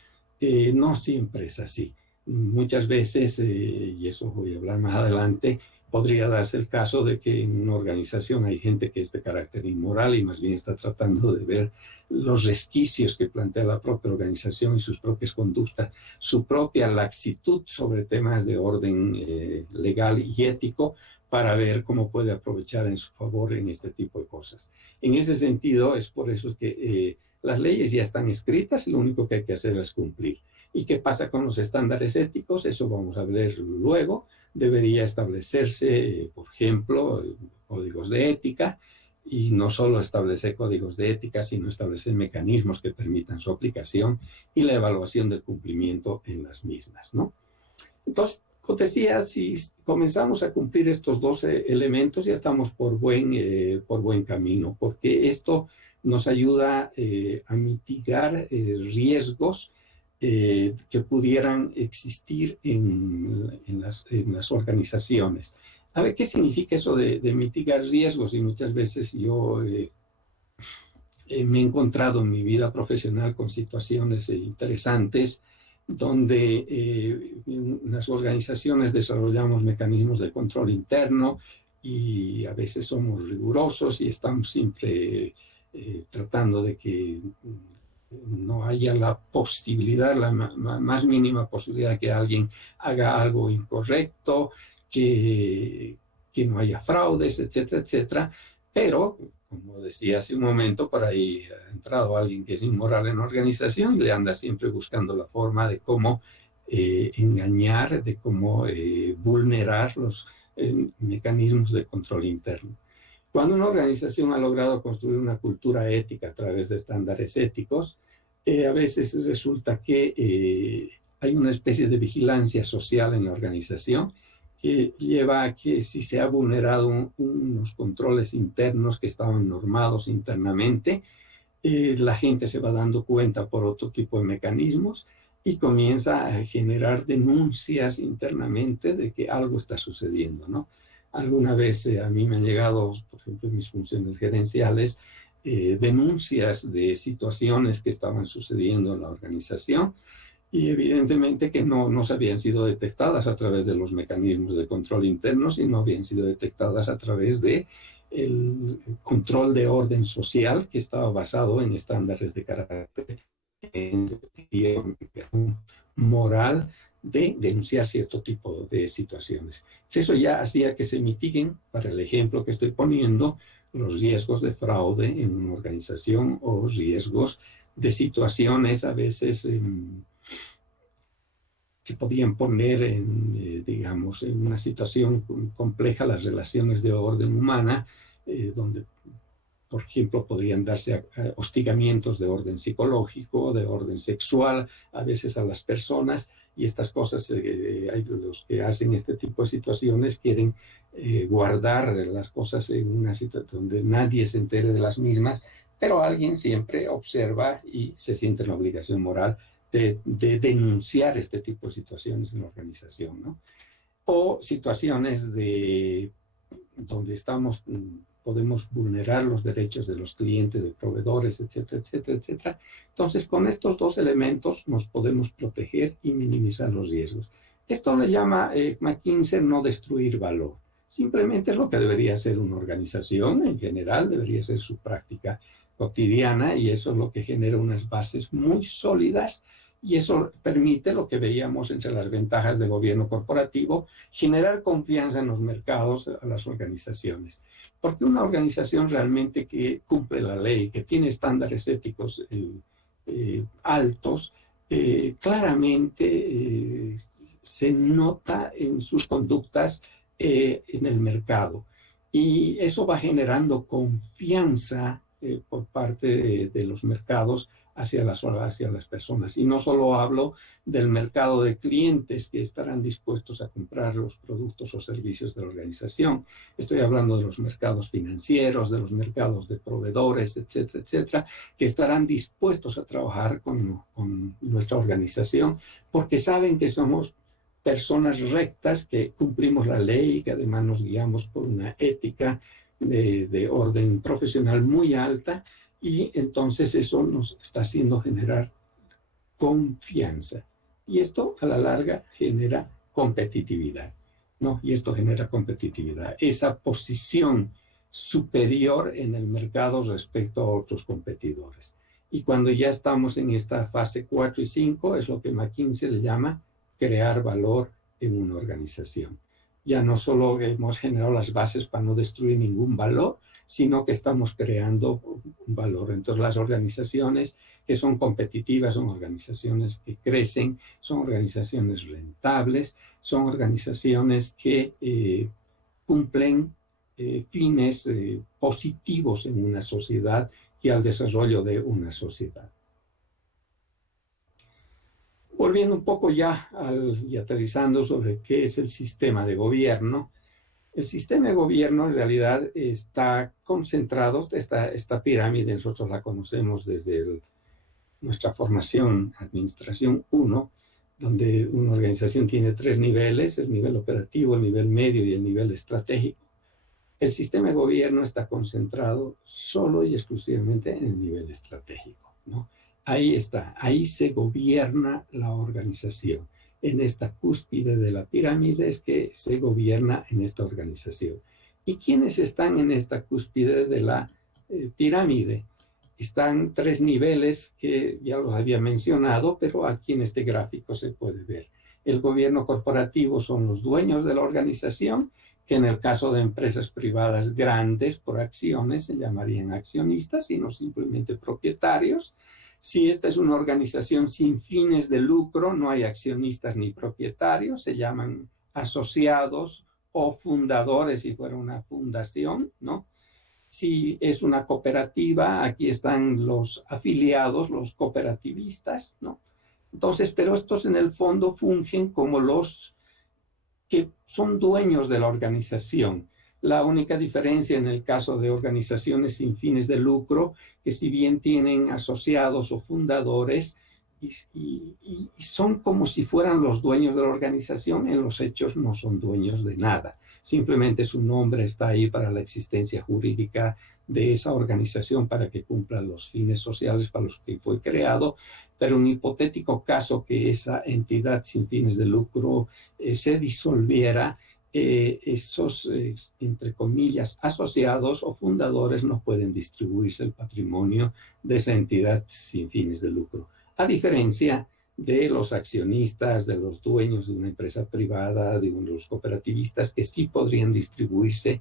no siempre es así. Muchas veces, y eso voy a hablar más adelante, podría darse el caso de que en una organización hay gente que es de carácter inmoral y más bien está tratando de ver los resquicios que plantea la propia organización y sus propias conductas, su propia laxitud sobre temas de orden legal y ético, para ver cómo puede aprovechar en su favor en este tipo de cosas. En ese sentido, es por eso que las leyes ya están escritas, lo único que hay que hacer es cumplir. ¿Y qué pasa con los estándares éticos? Eso vamos a ver luego. Debería establecerse, por ejemplo, códigos de ética, y no solo establecer códigos de ética, sino establecer mecanismos que permitan su aplicación y la evaluación del cumplimiento en las mismas, ¿no? Entonces, como decía, si comenzamos a cumplir estos 12 elementos, ya estamos por buen camino, porque esto nos ayuda a mitigar riesgos que pudieran existir en las organizaciones. A ver, ¿qué significa eso de mitigar riesgos? Y muchas veces yo me he encontrado en mi vida profesional con situaciones interesantes donde en las organizaciones desarrollamos mecanismos de control interno y a veces somos rigurosos y estamos siempre tratando de que no haya la posibilidad, la más mínima posibilidad que alguien haga algo incorrecto, que no haya fraudes, etcétera, etcétera. Pero, como decía hace un momento, por ahí ha entrado alguien que es inmoral en la organización y le anda siempre buscando la forma de cómo engañar, de cómo vulnerar los mecanismos de control interno. Cuando una organización ha logrado construir una cultura ética a través de estándares éticos, a veces resulta que hay una especie de vigilancia social en la organización que lleva a que si se ha vulnerado unos controles internos que estaban normados internamente, la gente se va dando cuenta por otro tipo de mecanismos y comienza a generar denuncias internamente de que algo está sucediendo, ¿no? Alguna vez a mí me han llegado, por ejemplo, en mis funciones gerenciales, denuncias de situaciones que estaban sucediendo en la organización y evidentemente que no habían sido detectadas a través de los mecanismos de control interno, sino habían sido detectadas a través de el control de orden social que estaba basado en estándares de carácter moral de denunciar cierto tipo de situaciones. Eso ya hacía que se mitiguen, para el ejemplo que estoy poniendo, los riesgos de fraude en una organización o riesgos de situaciones a veces que podían poner digamos, en una situación compleja las relaciones de orden humana, donde, por ejemplo, podrían darse hostigamientos de orden psicológico, de orden sexual, a veces a las personas, y estas cosas, hay los que hacen este tipo de situaciones quieren guardar las cosas en una situación donde nadie se entere de las mismas, pero alguien siempre observa y se siente en la obligación moral de denunciar este tipo de situaciones en la organización, ¿no? O situaciones donde podemos vulnerar los derechos de los clientes, de proveedores, etcétera, etcétera, etcétera. Entonces, con estos dos elementos nos podemos proteger y minimizar los riesgos. Esto le llama McKinsey no destruir valor. Simplemente es lo que debería ser una organización en general, debería ser su práctica cotidiana, y eso es lo que genera unas bases muy sólidas, y eso permite lo que veíamos entre las ventajas de gobierno corporativo, generar confianza en los mercados a las organizaciones. Porque una organización realmente que cumple la ley, que tiene estándares éticos altos, claramente se nota en sus conductas en el mercado. Y eso va generando confianza por parte de los mercados hacia las personas. Y no solo hablo del mercado de clientes que estarán dispuestos a comprar los productos o servicios de la organización. Estoy hablando de los mercados financieros, de los mercados de proveedores, etcétera, etcétera, que estarán dispuestos a trabajar con nuestra organización porque saben que somos personas rectas, que cumplimos la ley, que además nos guiamos por una ética de orden profesional muy alta, y entonces eso nos está haciendo generar confianza. Y esto a la larga genera competitividad, ¿no? Y esto genera competitividad, esa posición superior en el mercado respecto a otros competidores. Y cuando ya estamos en esta fase 4 y 5, es lo que McKinsey le llama crear valor en una organización. Ya no solo hemos generado las bases para no destruir ningún valor, sino que estamos creando un valor. Entonces, las organizaciones que son competitivas son organizaciones que crecen, son organizaciones rentables, son organizaciones que cumplen fines positivos en una sociedad y al desarrollo de una sociedad. Volviendo un poco ya y aterrizando sobre qué es el sistema de gobierno. El sistema de gobierno en realidad está concentrado, esta pirámide nosotros la conocemos desde nuestra formación Administración 1, donde una organización tiene 3 niveles, el nivel operativo, el nivel medio y el nivel estratégico. El sistema de gobierno está concentrado solo y exclusivamente en el nivel estratégico, ¿no? Ahí está, ahí se gobierna la organización. En esta cúspide de la pirámide es que se gobierna en esta organización. ¿Y quiénes están en esta cúspide de la pirámide? Están 3 niveles que ya los había mencionado, pero aquí en este gráfico se puede ver. El gobierno corporativo son los dueños de la organización, que en el caso de empresas privadas grandes por acciones se llamarían accionistas y no simplemente propietarios. Si esta es una organización sin fines de lucro, no hay accionistas ni propietarios, se llaman asociados o fundadores si fuera una fundación, ¿no? Si es una cooperativa, aquí están los afiliados, los cooperativistas, ¿no? Entonces, pero estos en el fondo fungen como los que son dueños de la organización. La única diferencia en el caso de organizaciones sin fines de lucro, que si bien tienen asociados o fundadores y son como si fueran los dueños de la organización, en los hechos no son dueños de nada. Simplemente su nombre está ahí para la existencia jurídica de esa organización para que cumpla los fines sociales para los que fue creado, pero en un hipotético caso que esa entidad sin fines de lucro se disolviera, esos, entre comillas, asociados o fundadores no pueden distribuirse el patrimonio de esa entidad sin fines de lucro. A diferencia de los accionistas, de los dueños de una empresa privada, de los cooperativistas, que sí podrían distribuirse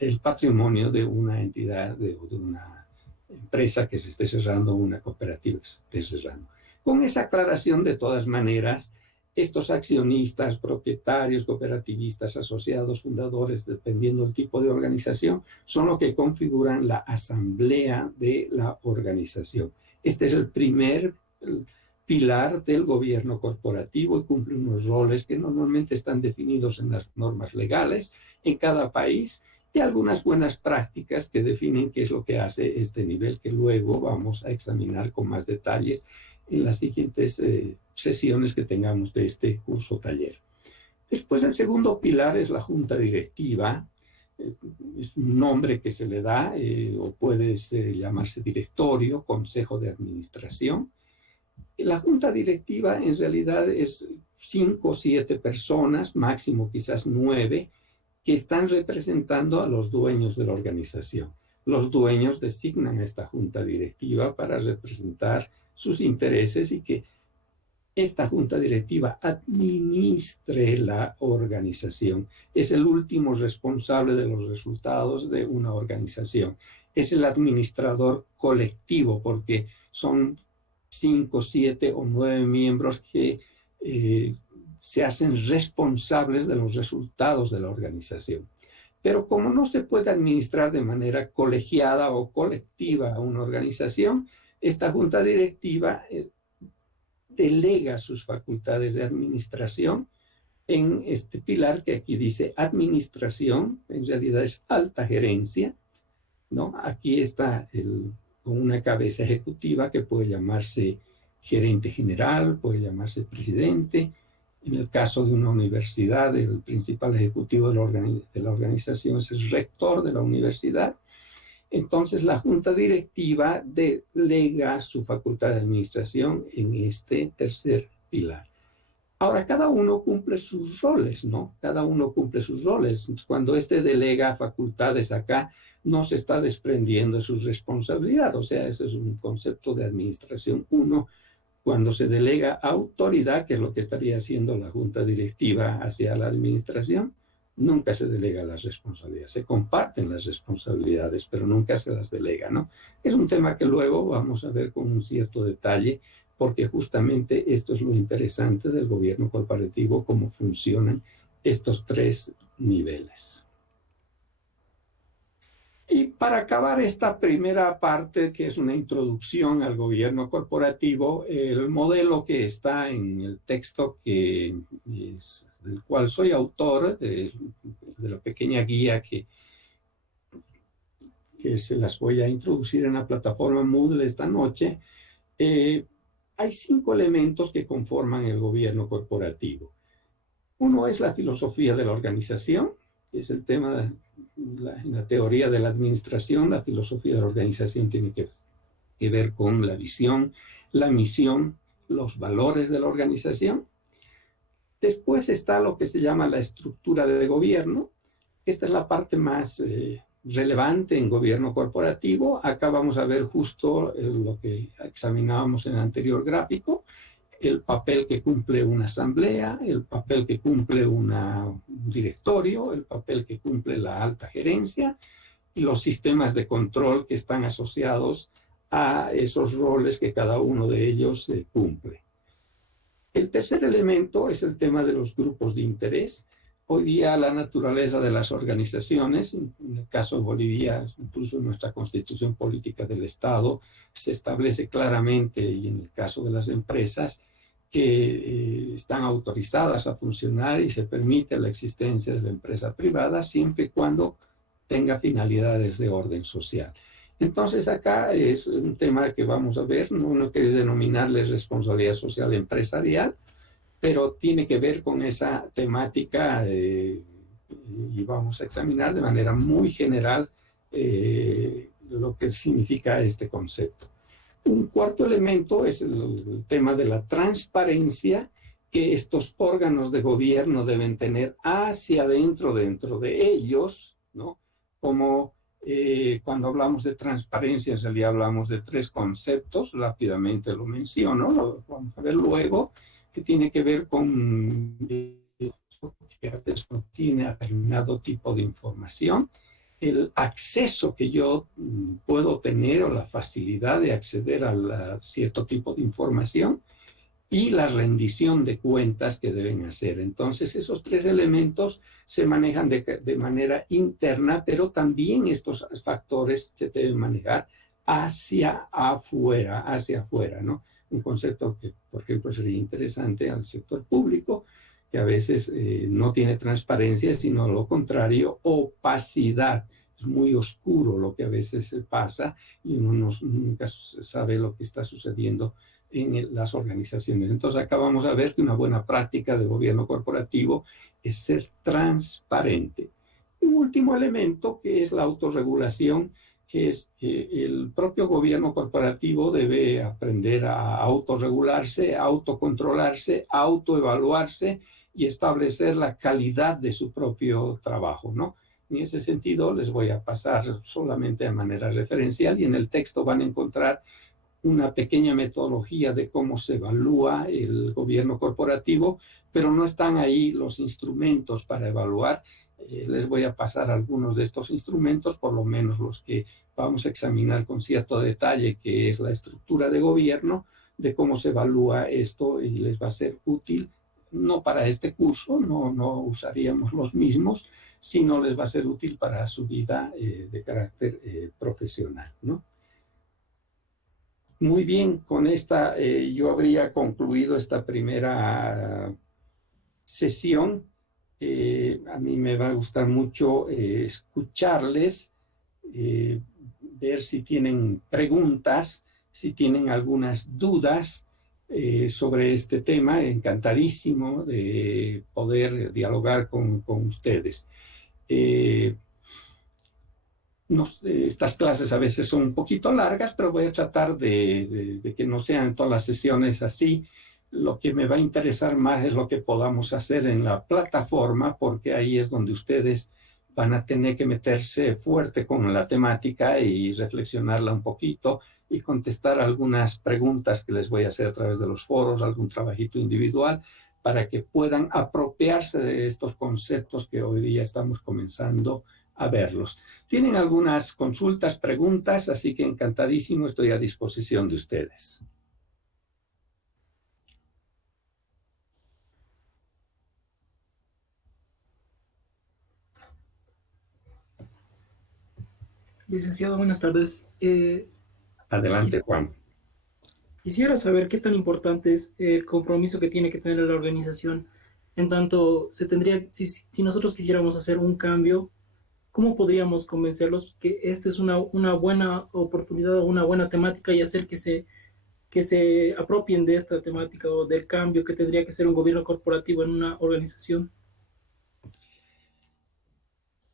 el patrimonio de una entidad o de una empresa que se esté cerrando, una cooperativa que se esté cerrando. Con esa aclaración, de todas maneras, estos accionistas, propietarios, cooperativistas, asociados, fundadores, dependiendo del tipo de organización, son los que configuran la asamblea de la organización. Este es el primer pilar del gobierno corporativo y cumple unos roles que normalmente están definidos en las normas legales en cada país y algunas buenas prácticas que definen qué es lo que hace este nivel, que luego vamos a examinar con más detalles en las siguientes sesiones que tengamos de este curso taller. Después, el segundo pilar es la junta directiva. Es un nombre que se le da, o puede llamarse directorio, consejo de administración. La junta directiva en realidad es 5 o 7 personas, máximo quizás 9, que están representando a los dueños de la organización. Los dueños designan a esta junta directiva para representar sus intereses y que esta junta directiva administre la organización. Es el último responsable de los resultados de una organización. Es el administrador colectivo porque son 5, 7 o 9 miembros que se hacen responsables de los resultados de la organización. Pero como no se puede administrar de manera colegiada o colectiva a una organización, esta junta directiva delega sus facultades de administración en este pilar que aquí dice administración, en realidad es alta gerencia, ¿no? Aquí está con una cabeza ejecutiva que puede llamarse gerente general, puede llamarse presidente. En el caso de una universidad, el principal ejecutivo de la organización es el rector de la universidad. Entonces, la junta directiva delega su facultad de administración en este tercer pilar. Ahora, cada uno cumple sus roles, ¿no? Cada uno cumple sus roles. Cuando delega facultades acá, no se está desprendiendo de su responsabilidad. O sea, ese es un concepto de administración. Uno, cuando se delega autoridad, que es lo que estaría haciendo la junta directiva hacia la administración, nunca se delega las responsabilidades. Se comparten las responsabilidades, pero nunca se las delega, ¿no? Es un tema que luego vamos a ver con un cierto detalle, porque justamente esto es lo interesante del gobierno corporativo, cómo funcionan estos 3 niveles. Y para acabar esta primera parte, que es una introducción al gobierno corporativo, el modelo que está en el texto del cual soy autor, de la pequeña guía que se las voy a introducir en la plataforma Moodle esta noche, hay 5 elementos que conforman el gobierno corporativo. Uno es la filosofía de la organización, que es el tema en la teoría de la administración. La filosofía de la organización tiene que ver con la visión, la misión, los valores de la organización. Después está lo que se llama la estructura de gobierno. Esta es la parte más relevante en gobierno corporativo. Acá vamos a ver justo lo que examinábamos en el anterior gráfico, el papel que cumple una asamblea, el papel que cumple un directorio, el papel que cumple la alta gerencia y los sistemas de control que están asociados a esos roles que cada uno de ellos cumple. El tercer elemento es el tema de los grupos de interés. Hoy día la naturaleza de las organizaciones, en el caso de Bolivia, incluso en nuestra Constitución Política del Estado, se establece claramente, y en el caso de las empresas, que están autorizadas a funcionar y se permite la existencia de la empresa privada siempre y cuando tenga finalidades de orden social. Entonces acá es un tema que vamos a ver, no quiere denominarle responsabilidad social empresarial, pero tiene que ver con esa temática y vamos a examinar de manera muy general lo que significa este concepto. Un cuarto elemento es el tema de la transparencia que estos órganos de gobierno deben tener hacia adentro, dentro de ellos, ¿no? Como cuando hablamos de transparencia, en realidad hablamos de 3 conceptos, rápidamente lo menciono, lo vamos a ver luego, que tiene que ver con que a veces no tiene determinado tipo de información, el acceso que yo puedo tener o la facilidad de acceder a cierto tipo de información y la rendición de cuentas que deben hacer. Entonces, esos tres elementos se manejan de manera interna, pero también estos factores se deben manejar hacia afuera, ¿no? Un concepto que, por ejemplo, sería interesante al sector público, que a veces no tiene transparencia, sino lo contrario, opacidad. Es muy oscuro lo que a veces pasa y uno nunca sabe lo que está sucediendo en las organizaciones. Entonces acá vamos a ver que una buena práctica de gobierno corporativo es ser transparente. Y un último elemento que es la autorregulación, que es que el propio gobierno corporativo debe aprender a autorregularse, autocontrolarse, autoevaluarse y establecer la calidad de su propio trabajo, ¿no? En ese sentido, les voy a pasar solamente de manera referencial y en el texto van a encontrar una pequeña metodología de cómo se evalúa el gobierno corporativo, pero no están ahí los instrumentos para evaluar. Les voy a pasar algunos de estos instrumentos, por lo menos los que vamos a examinar con cierto detalle, que es la estructura de gobierno, de cómo se evalúa esto y les va a ser útil, no para este curso, no usaríamos los mismos, sino les va a ser útil para su vida de carácter profesional, ¿no? Muy bien, con esta yo habría concluido esta primera sesión. A mí me va a gustar mucho escucharles, ver si tienen preguntas, si tienen algunas dudas sobre este tema. Encantadísimo de poder dialogar con ustedes. Estas clases a veces son un poquito largas, pero voy a tratar de que no sean todas las sesiones así. Lo que me va a interesar más es lo que podamos hacer en la plataforma, porque ahí es donde ustedes van a tener que meterse fuerte con la temática y reflexionarla un poquito y contestar algunas preguntas que les voy a hacer a través de los foros, algún trabajito individual, para que puedan apropiarse de estos conceptos que hoy día estamos comenzando a verlos. Tienen algunas consultas, preguntas, así que encantadísimo, estoy a disposición de ustedes. Licenciado, buenas tardes. Adelante, Juan. Quisiera saber qué tan importante es el compromiso que tiene que tener la organización. En tanto, si nosotros quisiéramos hacer un cambio, ¿cómo podríamos convencerlos que esta es una buena oportunidad o una buena temática y hacer que se apropien de esta temática o del cambio que tendría que ser un gobierno corporativo en una organización?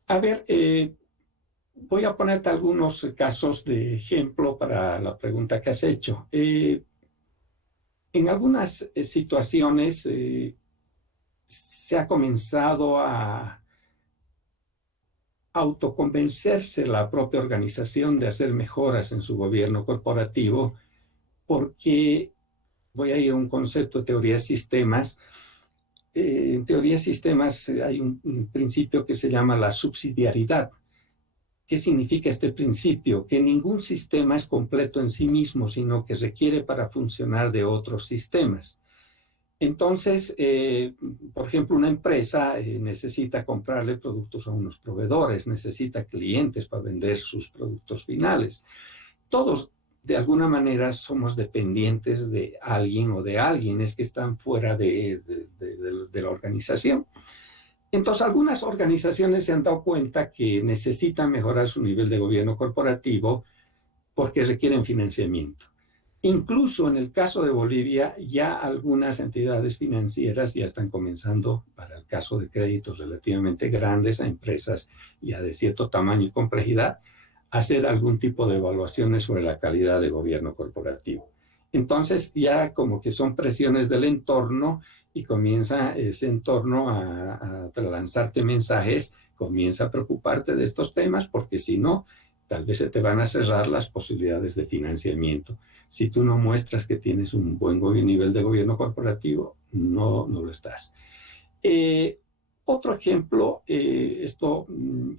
A ver, voy a ponerte algunos casos de ejemplo para la pregunta que has hecho. En algunas situaciones se ha comenzado a autoconvencerse la propia organización de hacer mejoras en su gobierno corporativo, porque voy a ir a un concepto de teoría de sistemas. En teoría de sistemas hay un principio que se llama la subsidiariedad. ¿Qué significa este principio? Que ningún sistema es completo en sí mismo, sino que requiere para funcionar de otros sistemas. Entonces, por ejemplo, una empresa necesita comprarle productos a unos proveedores, necesita clientes para vender sus productos finales. Todos, de alguna manera, somos dependientes de alguien o de alguienes que están fuera de la organización. Entonces, algunas organizaciones se han dado cuenta que necesitan mejorar su nivel de gobierno corporativo porque requieren financiamiento. Incluso en el caso de Bolivia, ya algunas entidades financieras ya están comenzando, para el caso de créditos relativamente grandes a empresas ya de cierto tamaño y complejidad, a hacer algún tipo de evaluaciones sobre la calidad de gobierno corporativo. Entonces, ya como que son presiones del entorno y comienza ese entorno a lanzarte mensajes, comienza a preocuparte de estos temas, porque si no, tal vez se te van a cerrar las posibilidades de financiamiento. Si tú no muestras que tienes un buen nivel de gobierno corporativo, no lo estás. Otro ejemplo, esto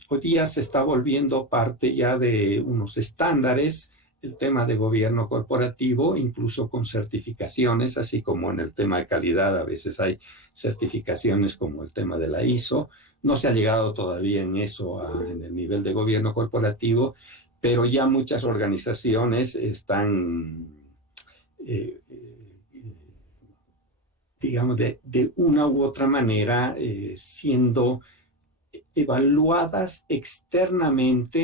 hoy día se está volviendo parte ya de unos estándares el tema de gobierno corporativo, incluso con certificaciones, así como en el tema de calidad, a veces hay certificaciones como el tema de la ISO. No se ha llegado todavía en eso en el nivel de gobierno corporativo, pero ya muchas organizaciones están, digamos, de una u otra manera siendo evaluadas externamente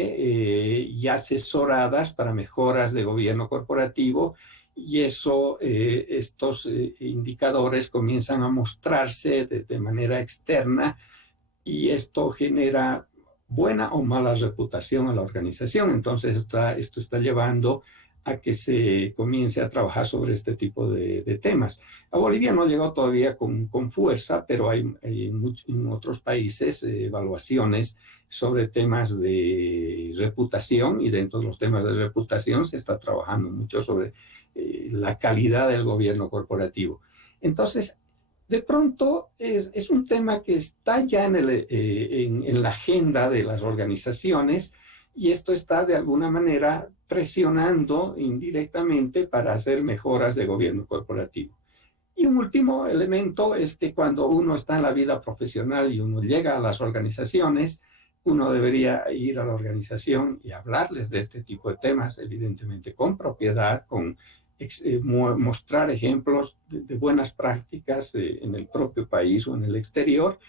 y asesoradas para mejoras de gobierno corporativo, y eso, estos indicadores comienzan a mostrarse de manera externa, y esto genera buena o mala reputación a la organización. Entonces esto está llevando a que se comience a trabajar sobre este tipo de temas. A Bolivia no ha llegado todavía con fuerza, pero hay en otros países evaluaciones sobre temas de reputación, y dentro de los temas de reputación se está trabajando mucho sobre la calidad del gobierno corporativo. Entonces, de pronto es un tema que está ya en la agenda de las organizaciones, y esto está de alguna manera presionando indirectamente para hacer mejoras de gobierno corporativo. Y un último elemento es que cuando uno está en la vida profesional y uno llega a las organizaciones, uno debería ir a la organización y hablarles de este tipo de temas, evidentemente con propiedad, con mostrar ejemplos de buenas prácticas en el propio país o en el exterior,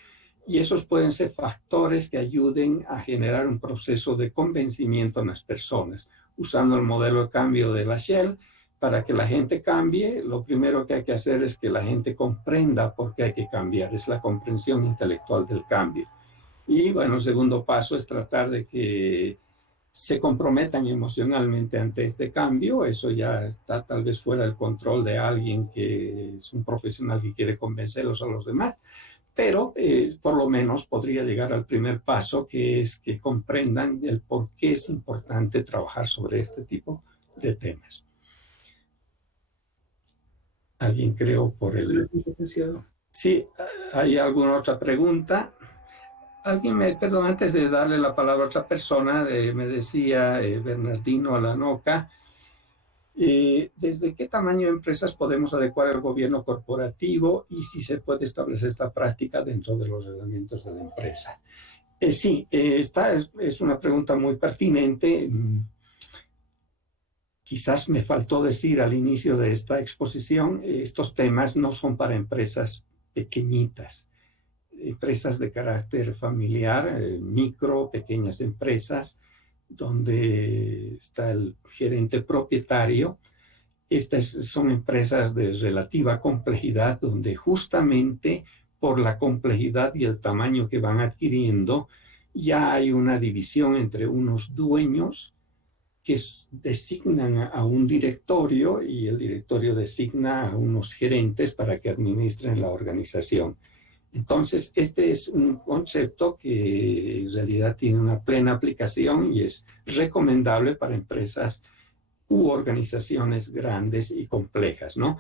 y esos pueden ser factores que ayuden a generar un proceso de convencimiento en las personas. Usando el modelo de cambio de la Shell, para que la gente cambie, lo primero que hay que hacer es que la gente comprenda por qué hay que cambiar, es la comprensión intelectual del cambio. Y bueno, el segundo paso es tratar de que se comprometan emocionalmente ante este cambio. Eso ya está tal vez fuera del control de alguien que es un profesional que quiere convencerlos a los demás, pero por lo menos podría llegar al primer paso, que es que comprendan el por qué es importante trabajar sobre este tipo de temas. ¿Alguien creo por el...? Sí, ¿hay alguna otra pregunta? Alguien perdón, antes de darle la palabra a otra persona, me decía Bernardino Alanoca, ¿desde qué tamaño de empresas podemos adecuar el gobierno corporativo y si se puede establecer esta práctica dentro de los reglamentos de la empresa? Sí, esta es una pregunta muy pertinente. Quizás me faltó decir al inicio de esta exposición, estos temas no son para empresas pequeñitas, empresas de carácter familiar, micro, pequeñas empresas, donde está el gerente propietario. Estas son empresas de relativa complejidad, donde justamente por la complejidad y el tamaño que van adquiriendo, ya hay una división entre unos dueños que designan a un directorio, y el directorio designa a unos gerentes para que administren la organización. Entonces, este es un concepto que en realidad tiene una plena aplicación y es recomendable para empresas u organizaciones grandes y complejas, ¿no?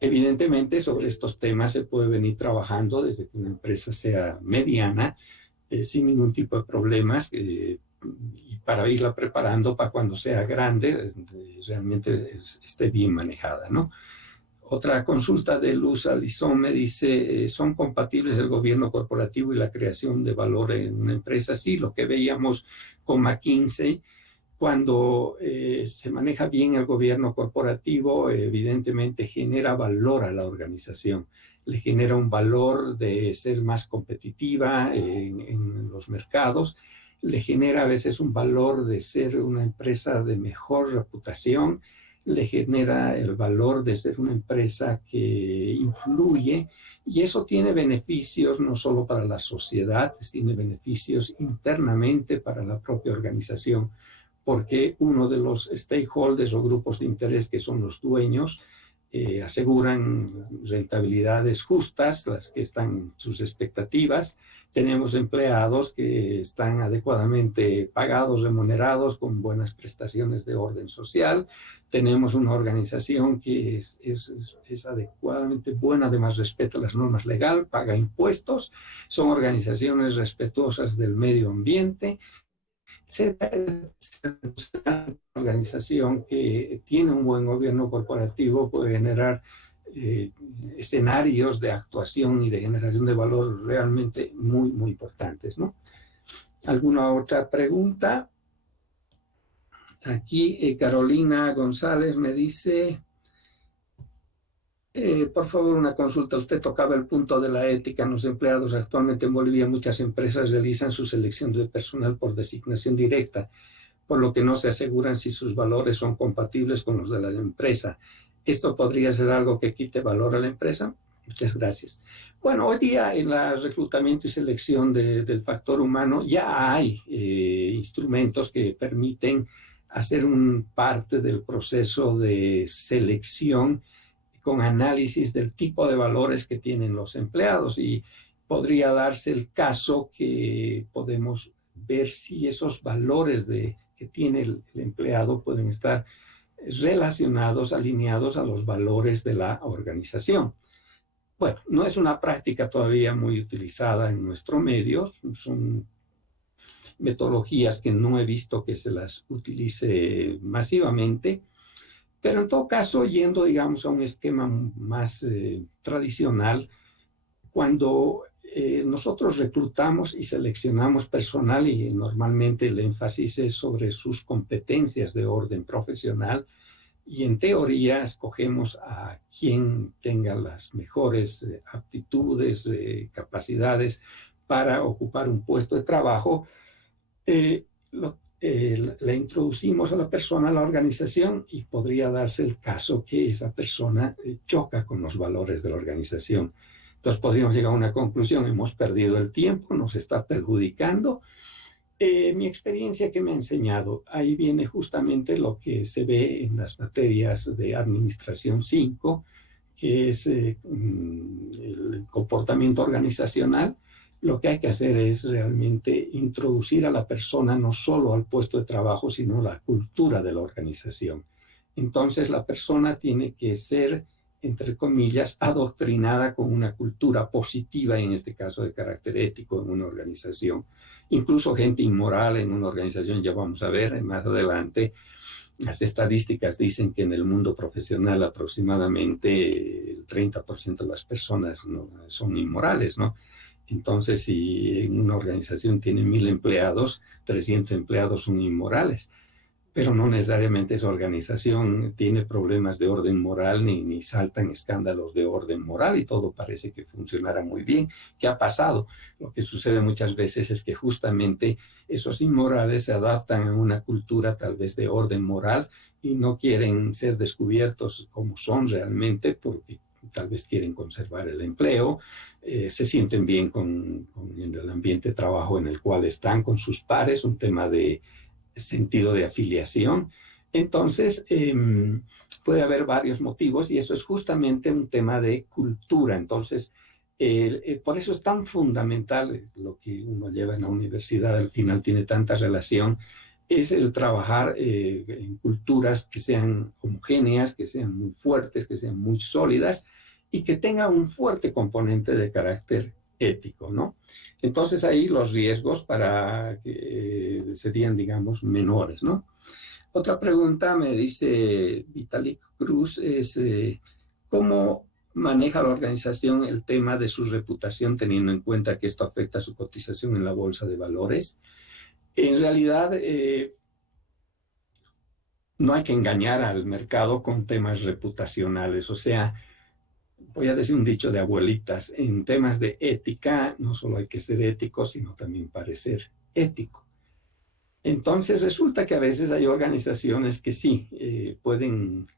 Evidentemente, sobre estos temas se puede venir trabajando desde que una empresa sea mediana, sin ningún tipo de problemas, y para irla preparando para cuando sea grande, realmente esté bien manejada, ¿no? Otra consulta de Luz Alizón me dice, ¿son compatibles el gobierno corporativo y la creación de valor en una empresa? Sí, lo que veíamos con McKinsey, cuando se maneja bien el gobierno corporativo, evidentemente genera valor a la organización. Le genera un valor de ser más competitiva en los mercados, le genera a veces un valor de ser una empresa de mejor reputación, le genera el valor de ser una empresa que influye, y eso tiene beneficios no solo para la sociedad, tiene beneficios internamente para la propia organización, porque uno de los stakeholders o grupos de interés, que son los dueños, aseguran rentabilidades justas, las que están en sus expectativas. Tenemos empleados que están adecuadamente pagados, remunerados, con buenas prestaciones de orden social. Tenemos una organización que es adecuadamente buena, además respeta las normas legales, paga impuestos, son organizaciones respetuosas del medio ambiente. Una organización que tiene un buen gobierno corporativo puede generar escenarios de actuación y de generación de valor realmente muy, muy importantes, ¿no? ¿Alguna otra pregunta? Aquí Carolina González me dice, por favor, una consulta. Usted tocaba el punto de la ética en los empleados. Actualmente en Bolivia muchas empresas realizan su selección de personal por designación directa, por lo que no se aseguran si sus valores son compatibles con los de la empresa. ¿Esto podría ser algo que quite valor a la empresa? Muchas gracias. Bueno, hoy día en el reclutamiento y selección del factor humano ya hay instrumentos que permiten hacer parte del proceso de selección con análisis del tipo de valores que tienen los empleados, y podría darse el caso que podemos ver si esos valores que tiene el empleado pueden estar relacionados, alineados a los valores de la organización. Bueno, no es una práctica todavía muy utilizada en nuestro medio, son metodologías que no he visto que se las utilice masivamente, pero en todo caso, yendo, digamos, a un esquema más tradicional, cuando nosotros reclutamos y seleccionamos personal, y normalmente el énfasis es sobre sus competencias de orden profesional, y en teoría escogemos a quien tenga las mejores aptitudes, capacidades para ocupar un puesto de trabajo, le introducimos a la persona a la organización, y podría darse el caso que esa persona choca con los valores de la organización. Entonces podríamos llegar a una conclusión: hemos perdido el tiempo, nos está perjudicando. Mi experiencia que me ha enseñado, ahí viene justamente lo que se ve en las materias de Administración 5, que es el comportamiento organizacional. Lo que hay que hacer es realmente introducir a la persona no solo al puesto de trabajo, sino la cultura de la organización. Entonces la persona tiene que ser, entre comillas, adoctrinada con una cultura positiva, en este caso de carácter ético, en una organización. Incluso gente inmoral en una organización, ya vamos a ver más adelante. Las estadísticas dicen que en el mundo profesional aproximadamente el 30% de las personas son inmorales, ¿no? Entonces, si en una organización tiene 1000 empleados, 300 empleados son inmorales, pero no necesariamente esa organización tiene problemas de orden moral ni saltan escándalos de orden moral, y todo parece que funcionará muy bien. ¿Qué ha pasado? Lo que sucede muchas veces es que justamente esos inmorales se adaptan a una cultura tal vez de orden moral y no quieren ser descubiertos como son realmente, porque tal vez quieren conservar el empleo, se sienten bien con el ambiente de trabajo en el cual están, con sus pares, un tema de sentido de afiliación. Entonces, puede haber varios motivos, y eso es justamente un tema de cultura. Entonces, por eso es tan fundamental lo que uno lleva en la universidad, al final tiene tanta relación, es el trabajar en culturas que sean homogéneas, que sean muy fuertes, que sean muy sólidas, y que tenga un fuerte componente de carácter ético, ¿no? Entonces ahí los riesgos serían, digamos, menores, ¿no? Otra pregunta me dice Vitalik Cruz es ¿cómo maneja la organización el tema de su reputación, teniendo en cuenta que esto afecta su cotización en la bolsa de valores? En realidad, no hay que engañar al mercado con temas reputacionales. O sea, voy a decir un dicho de abuelitas: en temas de ética no solo hay que ser ético, sino también parecer ético. Entonces resulta que a veces hay organizaciones que sí pueden,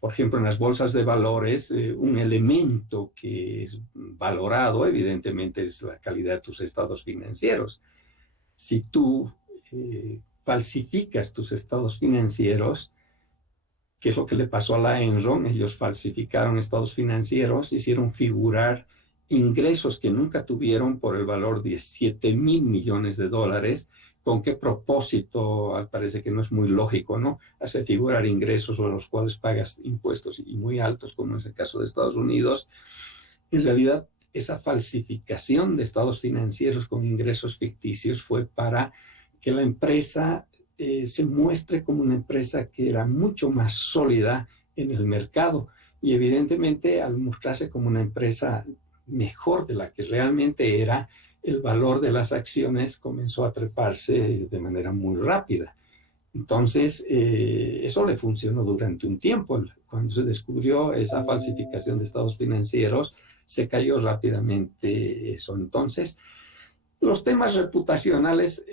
por ejemplo, en las bolsas de valores, un elemento que es valorado evidentemente es la calidad de tus estados financieros. Si tú falsificas tus estados financieros, ¿qué es lo que le pasó a la Enron? Ellos falsificaron estados financieros, hicieron figurar ingresos que nunca tuvieron por el valor de $7,000 millones. ¿Con qué propósito? Parece que no es muy lógico, ¿no? Hacer figurar ingresos sobre los cuales pagas impuestos y muy altos, como es el caso de Estados Unidos. En realidad, esa falsificación de estados financieros con ingresos ficticios fue para que la empresa se muestre como una empresa que era mucho más sólida en el mercado. Y evidentemente, al mostrarse como una empresa mejor de la que realmente era, el valor de las acciones comenzó a treparse de manera muy rápida. Entonces, eso le funcionó durante un tiempo. Cuando se descubrió esa falsificación de estados financieros, se cayó rápidamente eso. Entonces, los temas reputacionales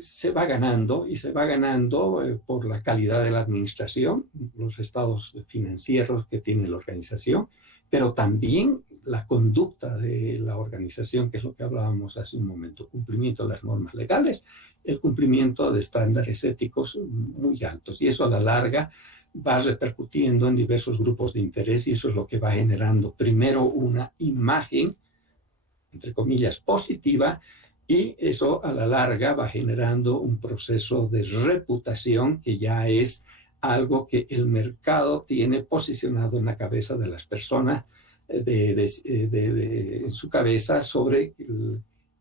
se va ganando y se va ganando por la calidad de la administración, los estados financieros que tiene la organización, pero también la conducta de la organización, que es lo que hablábamos hace un momento, cumplimiento de las normas legales, el cumplimiento de estándares éticos muy altos. Y eso a la larga va repercutiendo en diversos grupos de interés y eso es lo que va generando primero una imagen, entre comillas, positiva, y eso a la larga va generando un proceso de reputación que ya es algo que el mercado tiene posicionado en la cabeza de las personas, en su cabeza sobre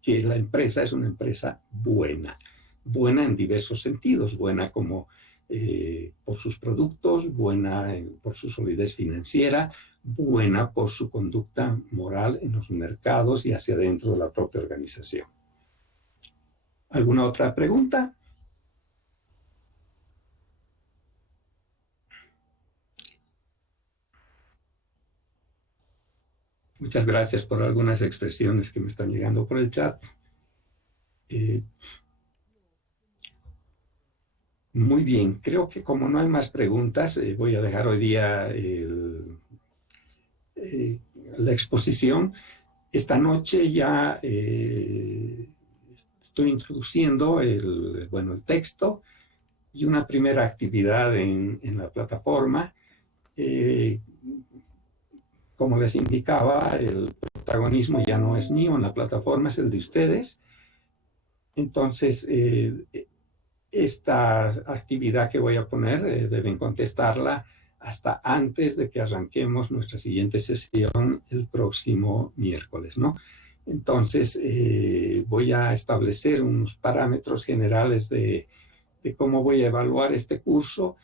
que la empresa es una empresa buena en diversos sentidos, buena como por sus productos, buena por su solidez financiera, buena por su conducta moral en los mercados y hacia adentro de la propia organización. ¿Alguna otra pregunta? Muchas gracias por algunas expresiones que me están llegando por el chat. Muy bien, creo que como no hay más preguntas, voy a dejar hoy día la exposición. Esta noche ya estoy introduciendo el texto y una primera actividad en la plataforma. Como les indicaba, el protagonismo ya no es mío en la plataforma, es el de ustedes. Entonces, esta actividad que voy a poner deben contestarla hasta antes de que arranquemos nuestra siguiente sesión el próximo miércoles, ¿no? Entonces, voy a establecer unos parámetros generales de cómo voy a evaluar este curso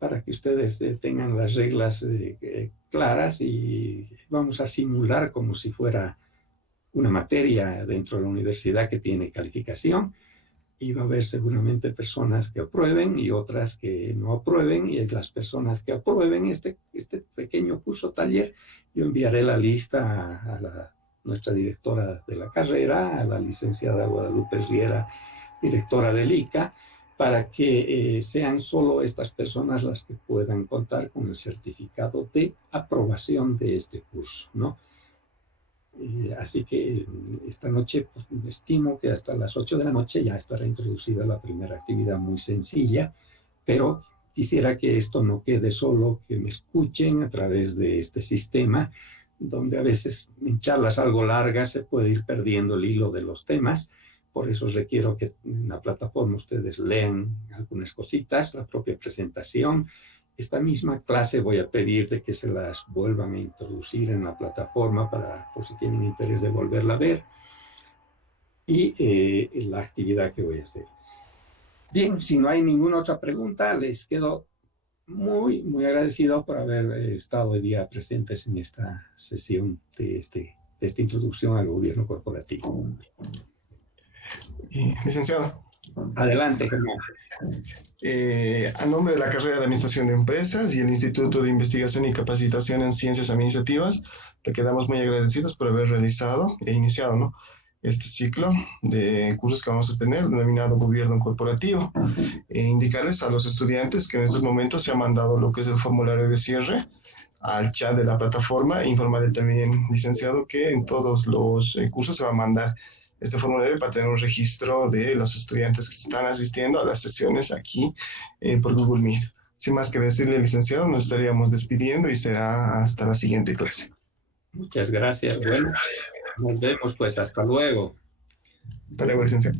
para que ustedes tengan las reglas claras y vamos a simular como si fuera una materia dentro de la universidad que tiene calificación y va a haber seguramente personas que aprueben y otras que no aprueben y las personas que aprueben este pequeño curso taller, yo enviaré la lista a nuestra directora de la carrera, a la licenciada Guadalupe Riera, directora del ICA, para que sean solo estas personas las que puedan contar con el certificado de aprobación de este curso, ¿no? Así que esta noche pues, estimo que hasta las 8 de la noche ya estará introducida la primera actividad muy sencilla, pero quisiera que esto no quede solo, que me escuchen a través de este sistema, donde a veces en charlas algo largas se puede ir perdiendo el hilo de los temas. Por eso requiero que en la plataforma ustedes lean algunas cositas, la propia presentación. Esta misma clase voy a pedir de que se las vuelvan a introducir en la plataforma por si tienen interés de volverla a ver. Y la actividad que voy a hacer. Bien, si no hay ninguna otra pregunta, les quedo muy, muy agradecido por haber estado hoy día presentes en esta sesión de esta introducción al gobierno corporativo. Licenciado. Adelante, Germán. A nombre de la carrera de Administración de Empresas y el Instituto de Investigación y Capacitación en Ciencias Administrativas, le quedamos muy agradecidos por haber realizado e iniciado, ¿no?, este ciclo de cursos que vamos a tener, denominado Gobierno Corporativo. Indicarles a los estudiantes que en estos momentos se ha mandado lo que es el formulario de cierre al chat de la plataforma. Informarle también, licenciado, que en todos los cursos se va a mandar este formulario para tener un registro de los estudiantes que están asistiendo a las sesiones aquí por Google Meet. Sin más que decirle, licenciado, nos estaríamos despidiendo y será hasta la siguiente clase. Muchas gracias. Bueno, nos vemos pues. Hasta luego. Hasta luego, licenciado.